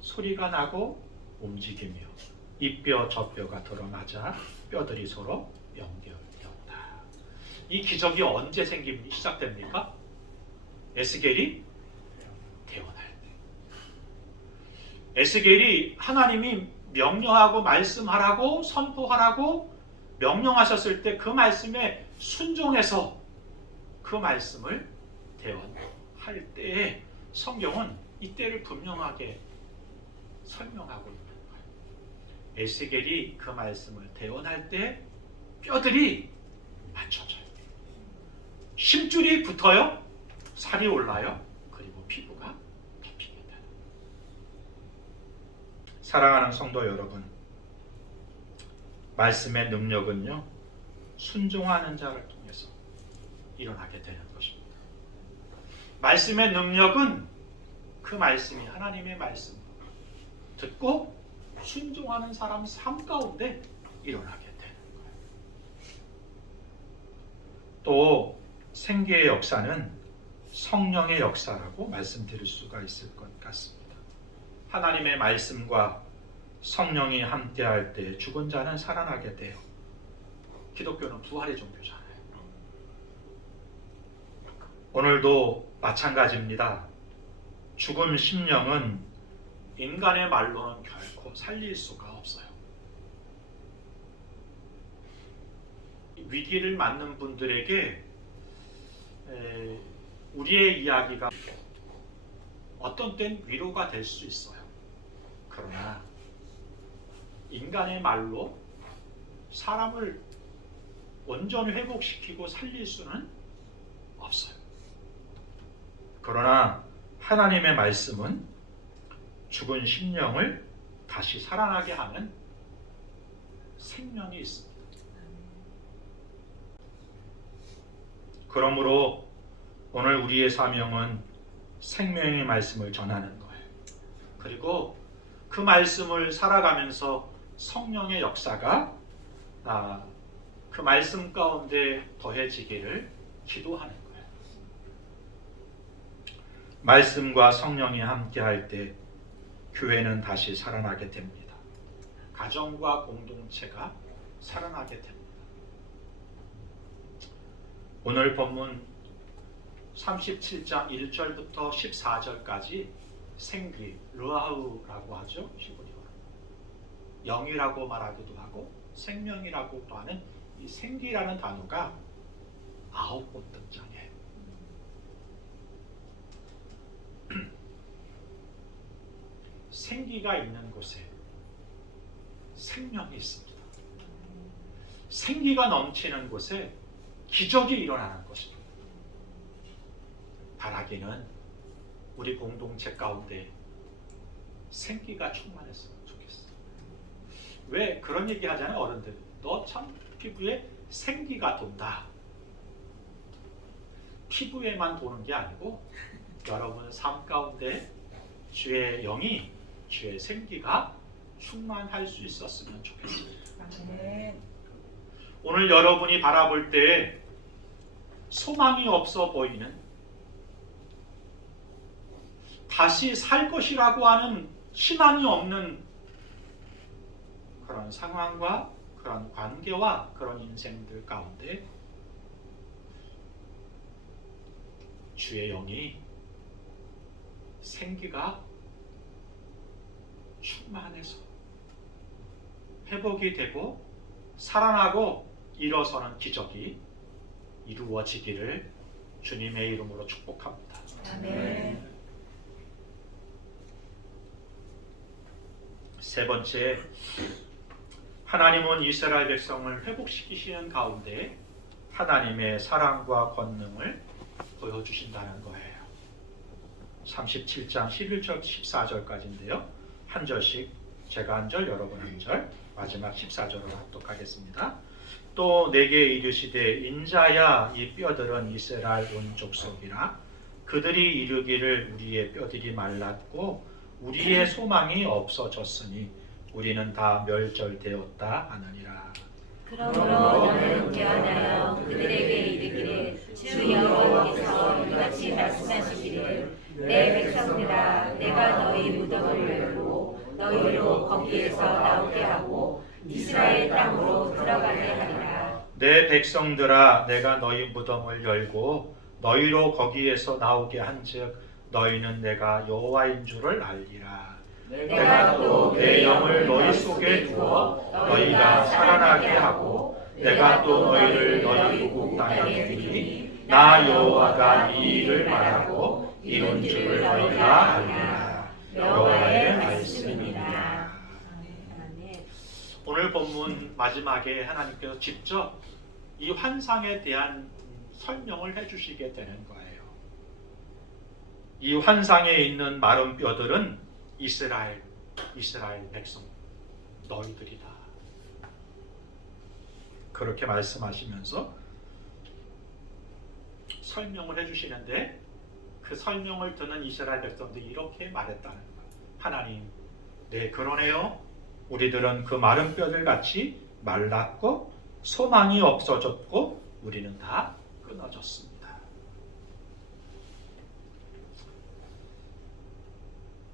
소리가 나고 움직이며 이 뼈 저 뼈가 들어맞아 뼈들이 서로 연결되었다. 이 기적이 언제 시작됩니까? 에스겔이 대언할 때. 에스겔이 하나님이 명령하고 말씀하라고 선포하라고 명령하셨을 때 그 말씀에 순종해서 그 말씀을 대언할 때에 성경은 이때를 분명하게 설명하고 있는 거예요. 에스겔이 그 말씀을 대언할 때 뼈들이 맞춰져요. 힘줄이 붙어요. 살이 올라요. 그리고 피부가 덮이게 돼요. 사랑하는 성도 여러분, 말씀의 능력은요, 순종하는 자를 통해서 일어나게 되는 것입니다. 말씀의 능력은 그 말씀이 하나님의 말씀 듣고 순종하는 사람 삶 가운데 일어나게 되는 거예요. 또 생계의 역사는 성령의 역사라고 말씀드릴 수가 있을 것 같습니다. 하나님의 말씀과 성령이 함께할 때 죽은 자는 살아나게 돼요. 기독교는 부활의 종교잖아요. 오늘도 마찬가지입니다. 죽은 심령은 인간의 말로는 결코 살릴 수가 없어요. 위기를 맞는 분들에게 우리의 이야기가 어떤 땐 위로가 될 수 있어요. 그러나 인간의 말로 사람을 온전히 회복시키고 살릴 수는 없어요. 그러나 하나님의 말씀은 죽은 심령을 다시 살아나게 하는 생명이 있습니다. 그러므로 오늘 우리의 사명은 생명의 말씀을 전하는 거예요. 그리고 그 말씀을 살아가면서 성령의 역사가 그 말씀 가운데 더해지기를 기도하는 거예요. 말씀과 성령이 함께할 때 교회는 다시 살아나게 됩니다. 가정과 공동체가 살아나게 됩니다. 오늘 본문 37장 1절부터 14절까지 생기, 르하우라고 하죠. 히브리어로. 영이라고 말하기도 하고 생명이라고도 하는 이 생기라는 단어가 9번 등장해. 생기가 있는 곳에 생명이 있습니다. 생기가 넘치는 곳에 기적이 일어나는 것입니다. 바라기는 우리 공동체 가운데 생기가 충만했으면 좋겠어. 왜 그런 얘기 하잖아요, 어른들. 너 참 피부에 생기가 돈다. 피부에만 도는 게 아니고 여러분 삶 가운데 주의 영이, 주의 생기가 충만할 수 있었으면 좋겠습니다. 오늘 여러분이 바라볼 때 소망이 없어 보이는, 다시 살 것이라고 하는 희망이 없는 그런 상황과 그런 관계와 그런 인생들 가운데 주의 영이, 생기가 충만해서 회복이 되고 살아나고 일어서는 기적이 이루어지기를 주님의 이름으로 축복합니다. 아멘. 세 번째, 하나님은 이스라엘 백성을 회복시키시는 가운데 하나님의 사랑과 권능을 보여주신다는 거예요. 37장 11절 14절까지인데요. 한 절씩 제가 한 절, 여러분 한 절, 마지막 14절을 합독하겠습니다. 또 내게 이르시되 인자야 이 뼈들은 이스라엘 온 족속이라. 그들이 이르기를 우리의 뼈들이 말랐고 우리의 소망이 없어졌으니 우리는 다 멸절되었다 하느니라. 그러므로 너는 깨어나여 그들에게 이르기를 주 여호와께서 이같이 말씀하시기를 내 백성들아 내가 너희 무덤을 열고 너희로 거기에서 나오게 하고 이스라엘 땅으로 들어가게 하리라. 내 백성들아 내가 너희 무덤을 열고 너희로 거기에서 나오게 한즉 너희는 내가 여호와인 줄을 알리라. 내가 또 내 영을 너희 속에 두어 너희가 살아나게 하고 내가 또 너희를 너희 고국 땅에 두리니 나 여호와가 이 일을 말하고 이룬 줄을 너희가 알리라. 여호와의 말씀입니다. 오늘 본문 마지막에 하나님께서 직접 이 환상에 대한 설명을 해주시게 되는 거예요. 이 환상에 있는 마른 뼈들은 이스라엘 백성 너희들이다. 그렇게 말씀하시면서 설명을 해주시는데 그 설명을 듣는 이스라엘 백성들이 이렇게 말했다는 거예요. 하나님, 네 그러네요. 우리들은 그 마른 뼈들 같이 말랐고 소망이 없어졌고 우리는 다 끊어졌습니다.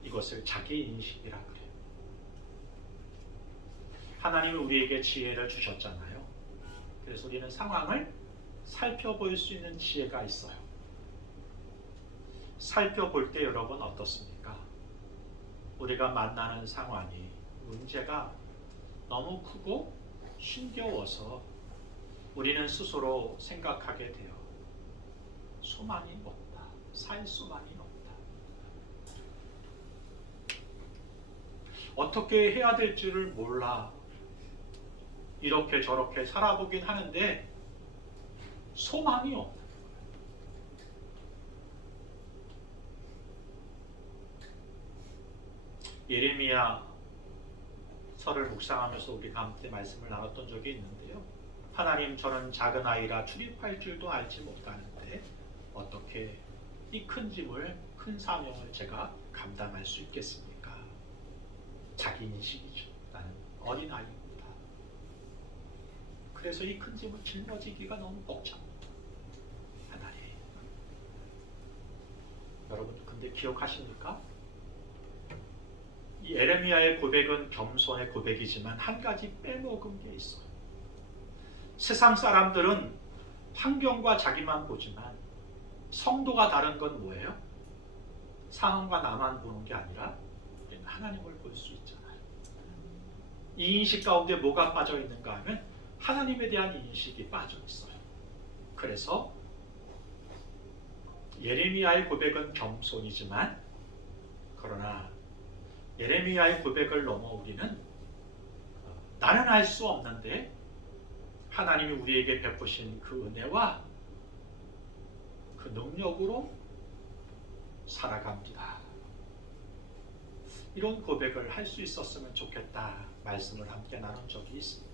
이것을 자기 인식이라 그래요. 하나님은 우리에게 지혜를 주셨잖아요. 그래서 우리는 상황을 살펴볼 수 있는 지혜가 있어요. 살펴볼 때 여러분 어떻습니까? 우리가 만나는 상황이, 문제가 너무 크고 힘겨워서 우리는 스스로 생각하게 돼요. 소망이 없다. 살 소망이 없다. 어떻게 해야 될지를 몰라. 이렇게 저렇게 살아보긴 하는데 소망이 없다. 예레미야 설을 묵상하면서 우리가 함께 말씀을 나눴던 적이 있는데요. 하나님, 저는 작은 아이라 출입할 줄도 알지 못하는데 어떻게 이 큰 짐을, 큰 사명을 제가 감당할 수 있겠습니까? 자기 인식이죠. 나는 어린 아이입니다. 그래서 이 큰 짐을 짊어지기가 너무 벅찹니다. 하나님, 여러분 근데 기억하십니까? 이 에레미야의 고백은 겸손의 고백이지만 한 가지 빼먹은 게 있어요. 세상 사람들은 환경과 자기만 보지만 성도가 다른 건 뭐예요? 상황과 나만 보는 게 아니라 우리는 하나님을 볼 수 있잖아요. 이 인식 가운데 뭐가 빠져 있는가 하면 하나님에 대한 인식이 빠져 있어요. 그래서 예레미야의 고백은 겸손이지만 그러나 예레미야의 고백을 넘어 우리는 나는 할 수 없는데 하나님이 우리에게 베푸신 그 은혜와 그 능력으로 살아갑니다. 이런 고백을 할 수 있었으면 좋겠다 말씀을 함께 나눈 적이 있습니다.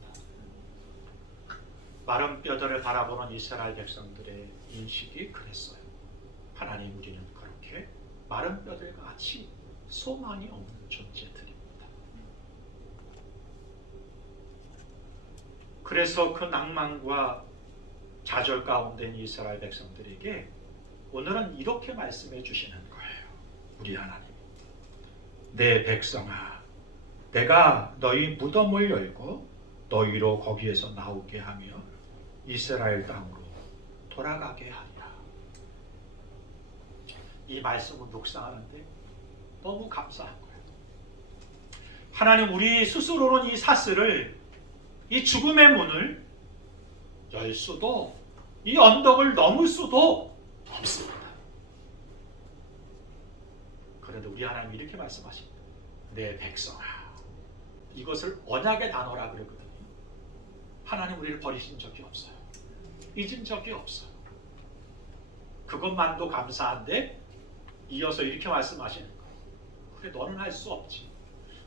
마른 뼈들을 바라보는 이스라엘 백성들의 인식이 그랬어요. 하나님, 우리는 그렇게 마른 뼈들과 같이 소망이 없는 존재들입니다. 그래서 그 낭만과 좌절 가운데 있는 이스라엘 백성들에게 오늘은 이렇게 말씀해 주시는 거예요. 우리 하나님, 내 백성아, 내가 너희 무덤을 열고 너희로 거기에서 나오게 하며 이스라엘 땅으로 돌아가게 하리라. 이 말씀을 묵상하는데 너무 감사한 거예요. 하나님, 우리 스스로는 이 사슬을, 이 죽음의 문을 열 수도, 이 언덕을 넘을 수도 없습니다. 그런데 우리 하나님 이렇게 말씀하십니다. 내 백성아. 이것을 언약의 단어라 그러거든요. 하나님 우리를 버리신 적이 없어요. 잊은 적이 없어요. 그것만도 감사한데 이어서 이렇게 말씀하시는 거예요. 그래, 너는 할 수 없지.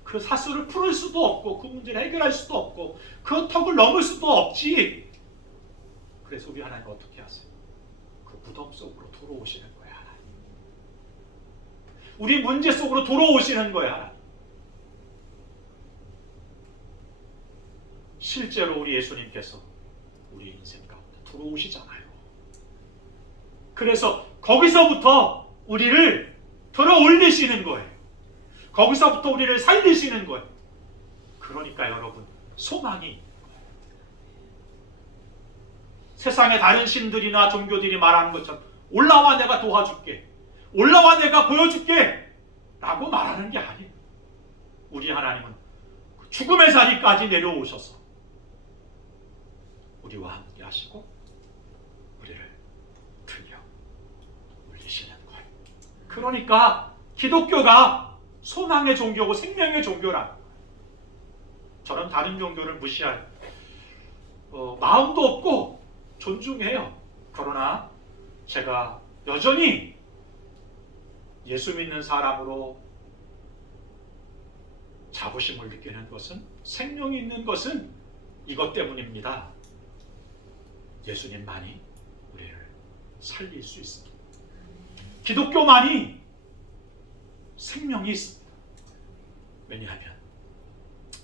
그 사슬을 풀을 수도 없고 그 문제를 해결할 수도 없고 그 턱을 넘을 수도 없지. 그래서 우리 하나님 어떻게 하세요? 그 무덤 속으로 들어오시는 거예요. 하나님. 우리 문제 속으로 들어오시는 거예요. 하나님. 실제로 우리 예수님께서 우리 인생 가운데 들어오시잖아요. 그래서 거기서부터 우리를 들어 올리시는 거예요. 거기서부터 우리를 살리시는 거예요. 그러니까 여러분, 소망이 있는 거예요. 세상의 다른 신들이나 종교들이 말하는 것처럼 올라와 내가 도와줄게, 올라와 내가 보여줄게 라고 말하는 게 아니에요. 우리 하나님은 죽음의 자리까지 내려오셔서 우리와 함께 하시고 우리를 들려 올리시는 거예요. 그러니까 기독교가 소망의 종교고 생명의 종교라는 거예요. 저는 다른 종교를 무시할 마음도 없고 존중해요. 그러나 제가 여전히 예수 믿는 사람으로 자부심을 느끼는 것은, 생명이 있는 것은 이것 때문입니다. 예수님만이 우리를 살릴 수 있습니다. 기독교만이 생명이 있습니다. 왜냐하면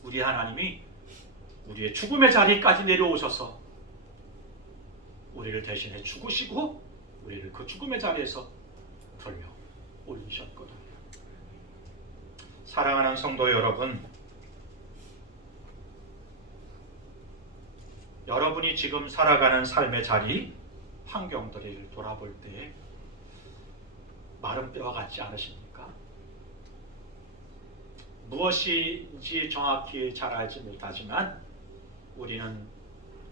우리 하나님이 우리의 죽음의 자리까지 내려오셔서 우리를 대신해 죽으시고 우리를 그 죽음의 자리에서 돌려 올리셨거든요. 사랑하는 성도 여러분, 여러분이 지금 살아가는 삶의 자리, 환경들을 돌아볼 때 마른 뼈와 같지 않으십니까? 무엇인지 정확히 잘 알지 못하지만 우리는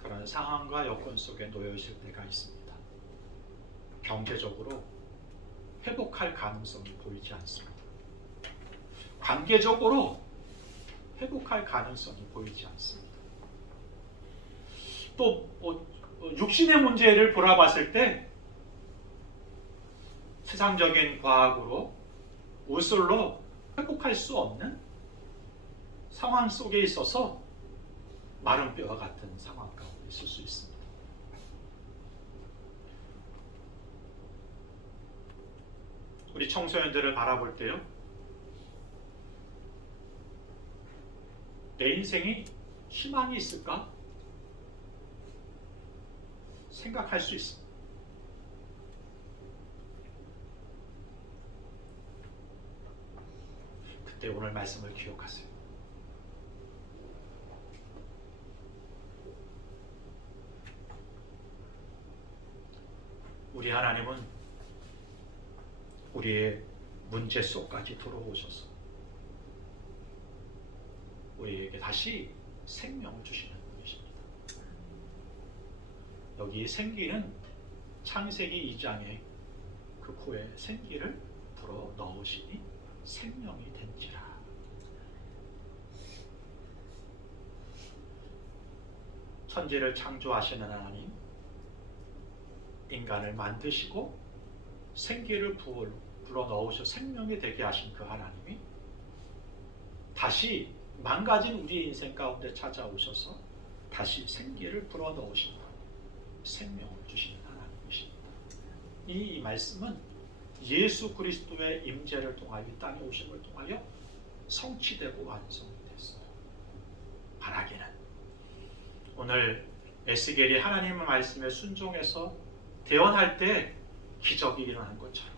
그런 상황과 여건 속에 놓여 있을 때가 있습니다. 경제적으로 회복할 가능성이 보이지 않습니다. 관계적으로 회복할 가능성이 보이지 않습니다. 또 육신의 문제를 돌아봤을 때 세상적인 과학으로 의술로 회복할 수 없는 상황 속에 있어서 마른 뼈와 같은 상황 가운데 있을 수 있습니다. 우리 청소년들을 바라볼 때요, 내 인생이 희망이 있을까? 생각할 수 있습니다. 그때 오늘 말씀을 기억하세요. 우리 하나님은 우리의 문제 속까지 들어오셔서 우리에게 다시 생명을 주시는 분이십니다. 여기 생기는 창세기 2장에 그 코에 생기를 불어 넣으시니 생명이 된지라. 천지를 창조하시는 하나님, 인간을 만드시고 생기를 불어 넣으셔 생명이 되게 하신 그 하나님이 다시 망가진 우리의 인생 가운데 찾아오셔서 다시 생기를 불어 넣으신다. 생명을 주시는 하나님이십니다. 이 말씀은 예수 그리스도의 임재를 통하여 이 땅에 오심을 통하여 성취되고 완성이 됐어요. 바라기는 오늘 에스겔이 하나님의 말씀에 순종해서 대언할 때 기적이 일어난 것처럼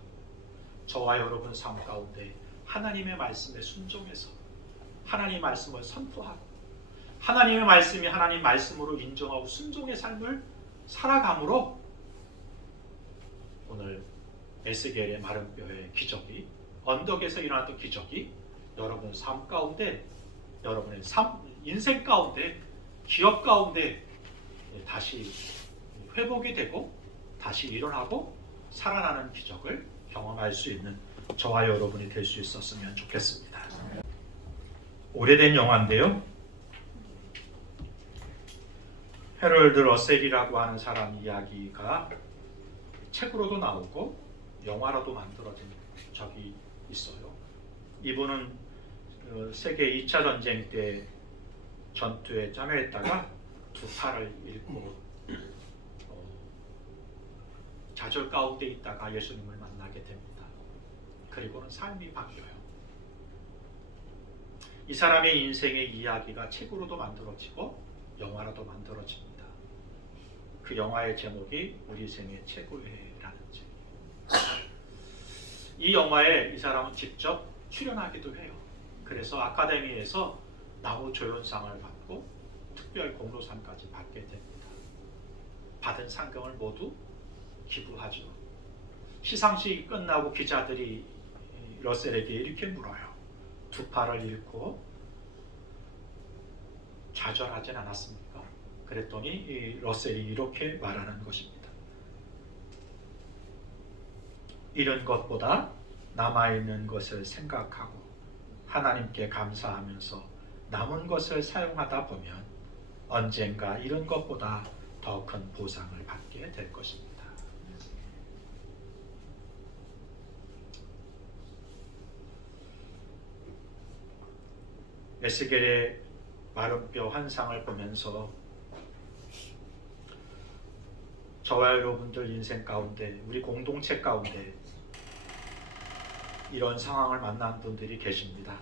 저와 여러분 삶 가운데 하나님의 말씀에 순종해서 하나님의 말씀을 선포하고 하나님의 말씀이 하나님 말씀으로 인정하고 순종의 삶을 살아감으로 오늘 에스겔의 마른 뼈의 기적이, 언덕에서 일어났던 기적이 여러분 삶 가운데, 여러분의 인생 가운데, 기업 가운데 다시 회복이 되고 다시 일어나고 살아나는 기적을 경험할 수 있는 저와 여러분이 될 수 있었으면 좋겠습니다. 오래된 영화인데요, 해럴드 러셀이라고 하는 사람 이야기가 책으로도 나오고 영화로도 만들어진 적이 있어요. 이분은 세계 2차 전쟁 때 전투에 참여했다가 두 팔을 잃고 좌절 가운데 있다가 예수님을 만나게 됩니다. 그리고는 삶이 바뀌어요. 이 사람의 인생의 이야기가 책으로도 만들어지고 영화로도 만들어집니다. 그 영화의 제목이 우리 생의 최고회라는 책. 이 영화에 이 사람은 직접 출연하기도 해요. 그래서 아카데미에서 나무조연상을 받고 특별 공로상까지 받게 됩니다. 받은 상금을 모두 기부하죠. 시상식이 끝나고 기자들이 러셀에게 이렇게 물어요. 두 팔을 잃고 좌절하진 않았습니까? 그랬더니 러셀이 이렇게 말하는 것입니다. 잃은 것보다 남아있는 것을 생각하고 하나님께 감사하면서 남은 것을 사용하다 보면 언젠가 잃은 것보다 더 큰 보상을 받게 될 것입니다. 에스겔의 마른 뼈 환상을 보면서 저와 여러분들 인생 가운데, 우리 공동체 가운데 이런 상황을 만난 분들이 계십니다.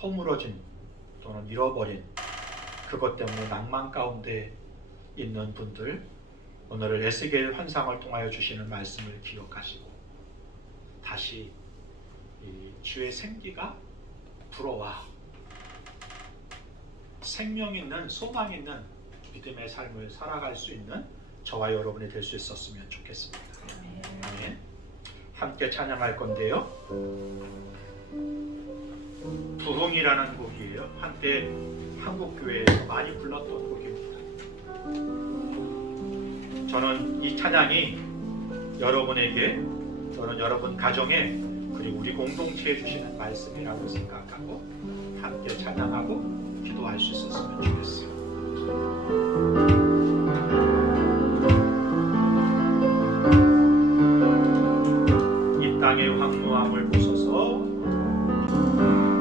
허물어진 또는 잃어버린 그것 때문에 낭만 가운데 있는 분들, 오늘 에스겔 환상을 통하여 주시는 말씀을 기억하시고 다시 이 주의 생기가 불어와 생명 있는, 소망 있는 믿음의 삶을 살아갈 수 있는 저와 여러분이 될 수 있었으면 좋겠습니다. 아멘. 함께 찬양할 건데요, 부흥이라는 곡이에요. 한때 한국교회에서 많이 불렀던 곡입니다. 저는 이 찬양이 여러분에게 또는 여러분 가정에 그리고 우리 공동체에 주시는 말씀이라고 생각하고 함께 찬양하고 기도할 수 있었으면 좋겠어요. 이 땅의 황무함을 보소서.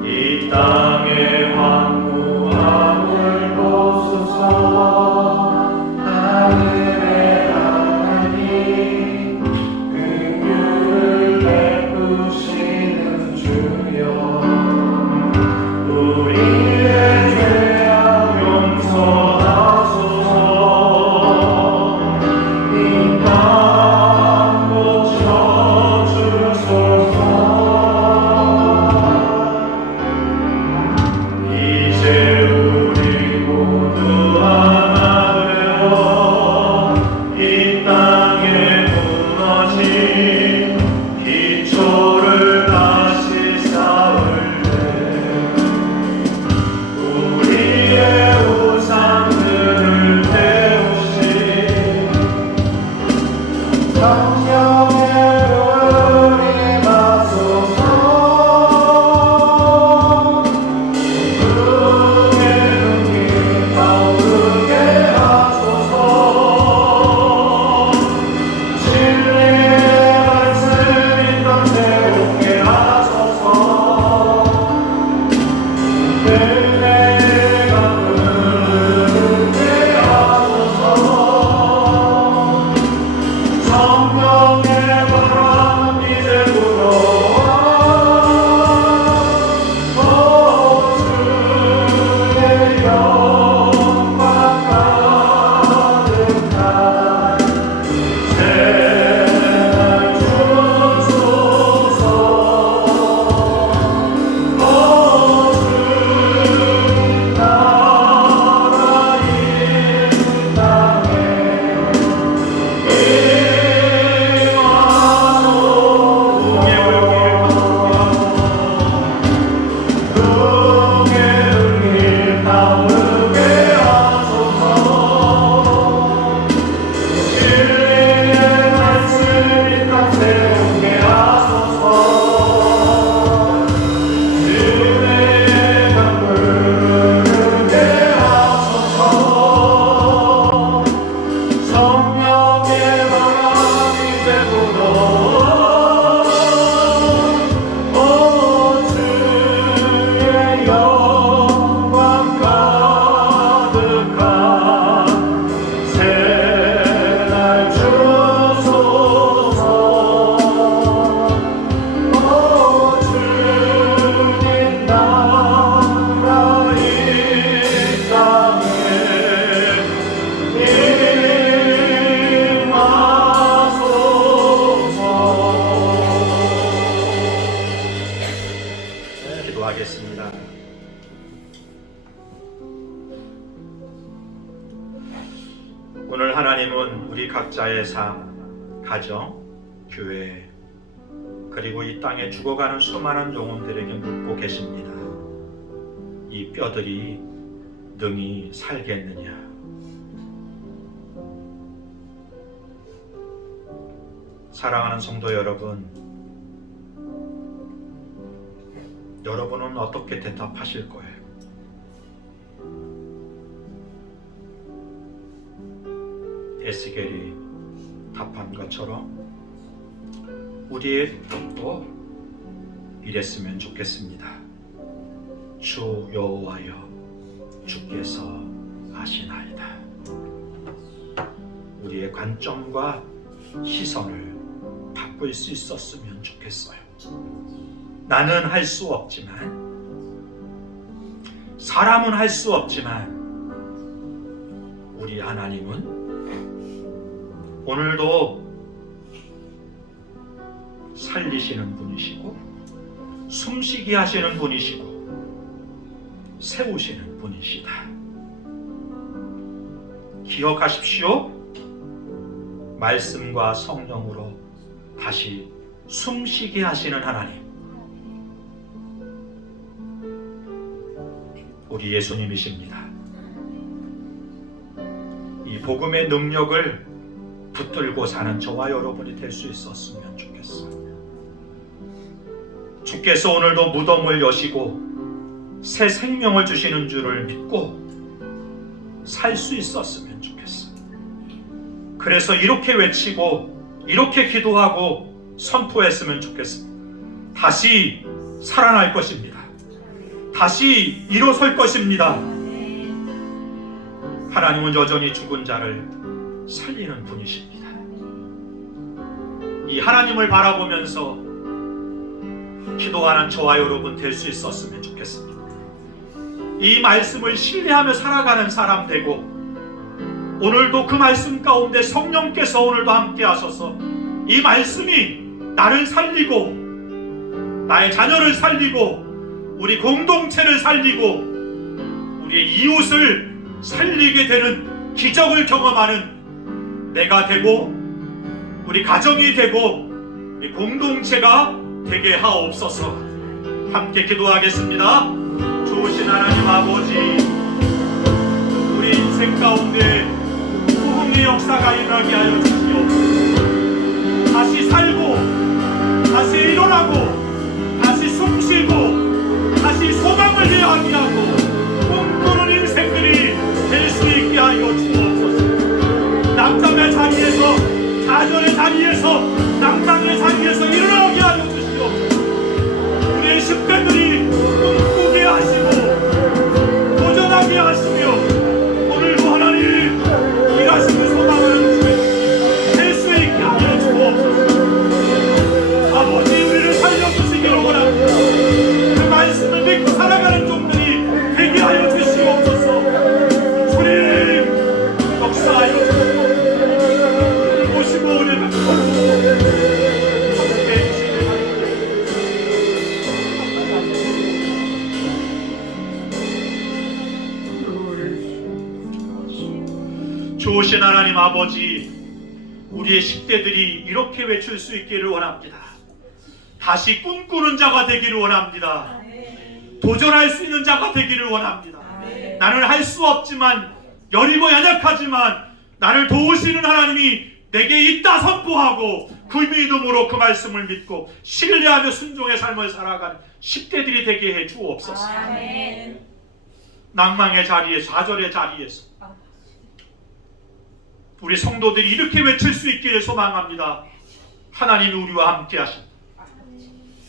이 땅의 황무함을 보소서. 하늘의 하나님 긍휼을 베푸시는 주여, 우리의 죄악 용서하소서. 이 땅 고쳐주소서. 기도하겠습니다. 오늘 하나님은 우리 각자의 삶, 가정, 교회, 그리고 이 땅에 죽어가는 수많은 영혼들에게 묻고 계십니다. 이 뼈들이 능히 살겠느냐? 사랑하는 성도 여러분, 여러분은 어떻게 대답하실 거예요? 에스겔이 답한 것처럼 우리의 답도 이랬으면 좋겠습니다. 주 여호와여, 주께서 아시나이다. 우리의 관점과 시선을 바꿀 수 있었으면 좋겠어요. 나는 할 수 없지만, 사람은 할 수 없지만, 우리 하나님은 오늘도 살리시는 분이시고, 숨쉬게 하시는 분이시고, 세우시는 분이시다. 기억하십시오. 말씀과 성령으로 다시 숨쉬게 하시는 하나님, 우리 예수님이십니다. 이 복음의 능력을 붙들고 사는 저와 여러분이 될 수 있었으면 좋겠어요. 주께서 오늘도 무덤을 여시고 새 생명을 주시는 줄을 믿고 살 수 있었으면 좋겠어요. 그래서 이렇게 외치고 이렇게 기도하고 선포했으면 좋겠습니다. 다시 살아날 것입니다. 다시 일어설 것입니다. 하나님은 여전히 죽은 자를 살리는 분이십니다. 이 하나님을 바라보면서 기도하는 저와 여러분 될 수 있었으면 좋겠습니다. 이 말씀을 신뢰하며 살아가는 사람 되고, 오늘도 그 말씀 가운데 성령께서 오늘도 함께 하셔서 이 말씀이 나를 살리고 나의 자녀를 살리고 우리 공동체를 살리고 우리의 이웃을 살리게 되는 기적을 경험하는 내가 되고 우리 가정이 되고 우리 공동체가 되게 하옵소서. 함께 기도하겠습니다. 좋으신 하나님 아버지, 우리 인생 가운데 부흥의 역사가 일어나게 하여 주시옵소서. 다시 살고 다시 일어나고 다시 숨쉬고 다시 소망을 이야기하고 꿈꾸는 인생들이 될 수 있게 하여 주옵소서. 낭장의 자리에서, 좌절의 자리에서, 낭장의 자리에서 일어나게 하여 주시옵소서. 우리의 10대들이 꿈꾸게 하시고 도전하게 하시며 오늘도 하나님 일하시는 소망을 될 수 있게 하여 주옵소서. 아버지, 우리를 살려주시기를 원합니다. 그 말씀을 믿고 살아가는 종들이 되게 하여 주시옵소서. 주님 역사하여 주옵소서. 모시고 우리를 좋으신 하나님 아버지, 우리의 10대들이 이렇게 외칠 수 있기를 원합니다. 다시 꿈꾸는 자가 되기를 원합니다. 도전할 수 있는 자가 되기를 원합니다. 나는 할 수 없지만, 여리고 연약하지만 나를 도우시는 하나님이 내게 있다 선포하고 그 믿음으로 그 말씀을 믿고 신뢰하며 순종의 삶을 살아가는 10대들이 되게 해 주옵소서. 낭망의 자리에, 좌절의 자리에서 우리 성도들이 이렇게 외칠 수 있기를 소망합니다. 하나님이 우리와 함께 하신다.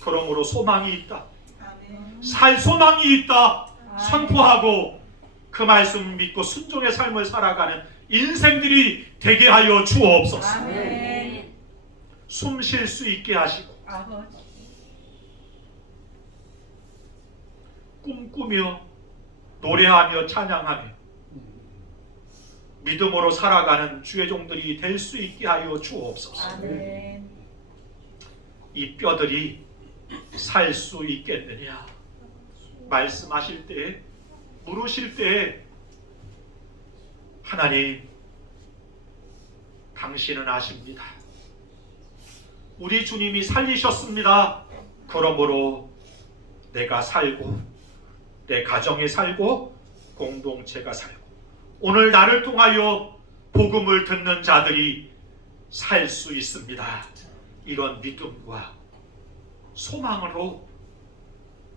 그러므로 소망이 있다, 살 소망이 있다 선포하고 그 말씀을 믿고 순종의 삶을 살아가는 인생들이 되게 하여 주옵소서. 숨 쉴 수 있게 하시고 꿈꾸며 노래하며 찬양하며 믿음으로 살아가는 주의 종들이 될 수 있게 하여 주옵소서. 이 뼈들이 살 수 있겠느냐? 말씀하실 때, 물으실 때 하나님, 당신은 아십니다. 우리 주님이 살리셨습니다. 그러므로 내가 살고, 내 가정이 살고, 공동체가 살고, 오늘 나를 통하여 복음을 듣는 자들이 살 수 있습니다. 이런 믿음과 소망으로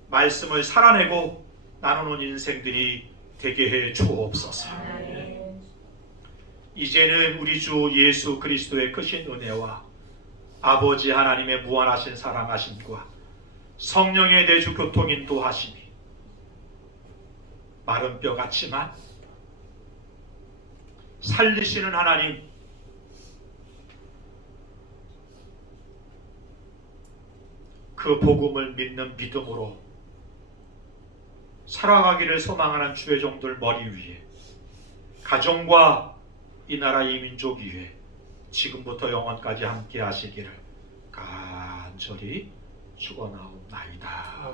말씀을 살아내고 나누는 인생들이 되게 해 주옵소서. 이제는 우리 주 예수 그리스도의 크신 은혜와 아버지 하나님의 무한하신 사랑하심과 성령의 내주 교통 인도하심이 마른 뼈 같지만 살리시는 하나님, 그 복음을 믿는 믿음으로 살아가기를 소망하는 주의 종들 머리 위에, 가정과 이 나라 이 민족 위에 지금부터 영원까지 함께 하시기를 간절히 축원하옵나이다.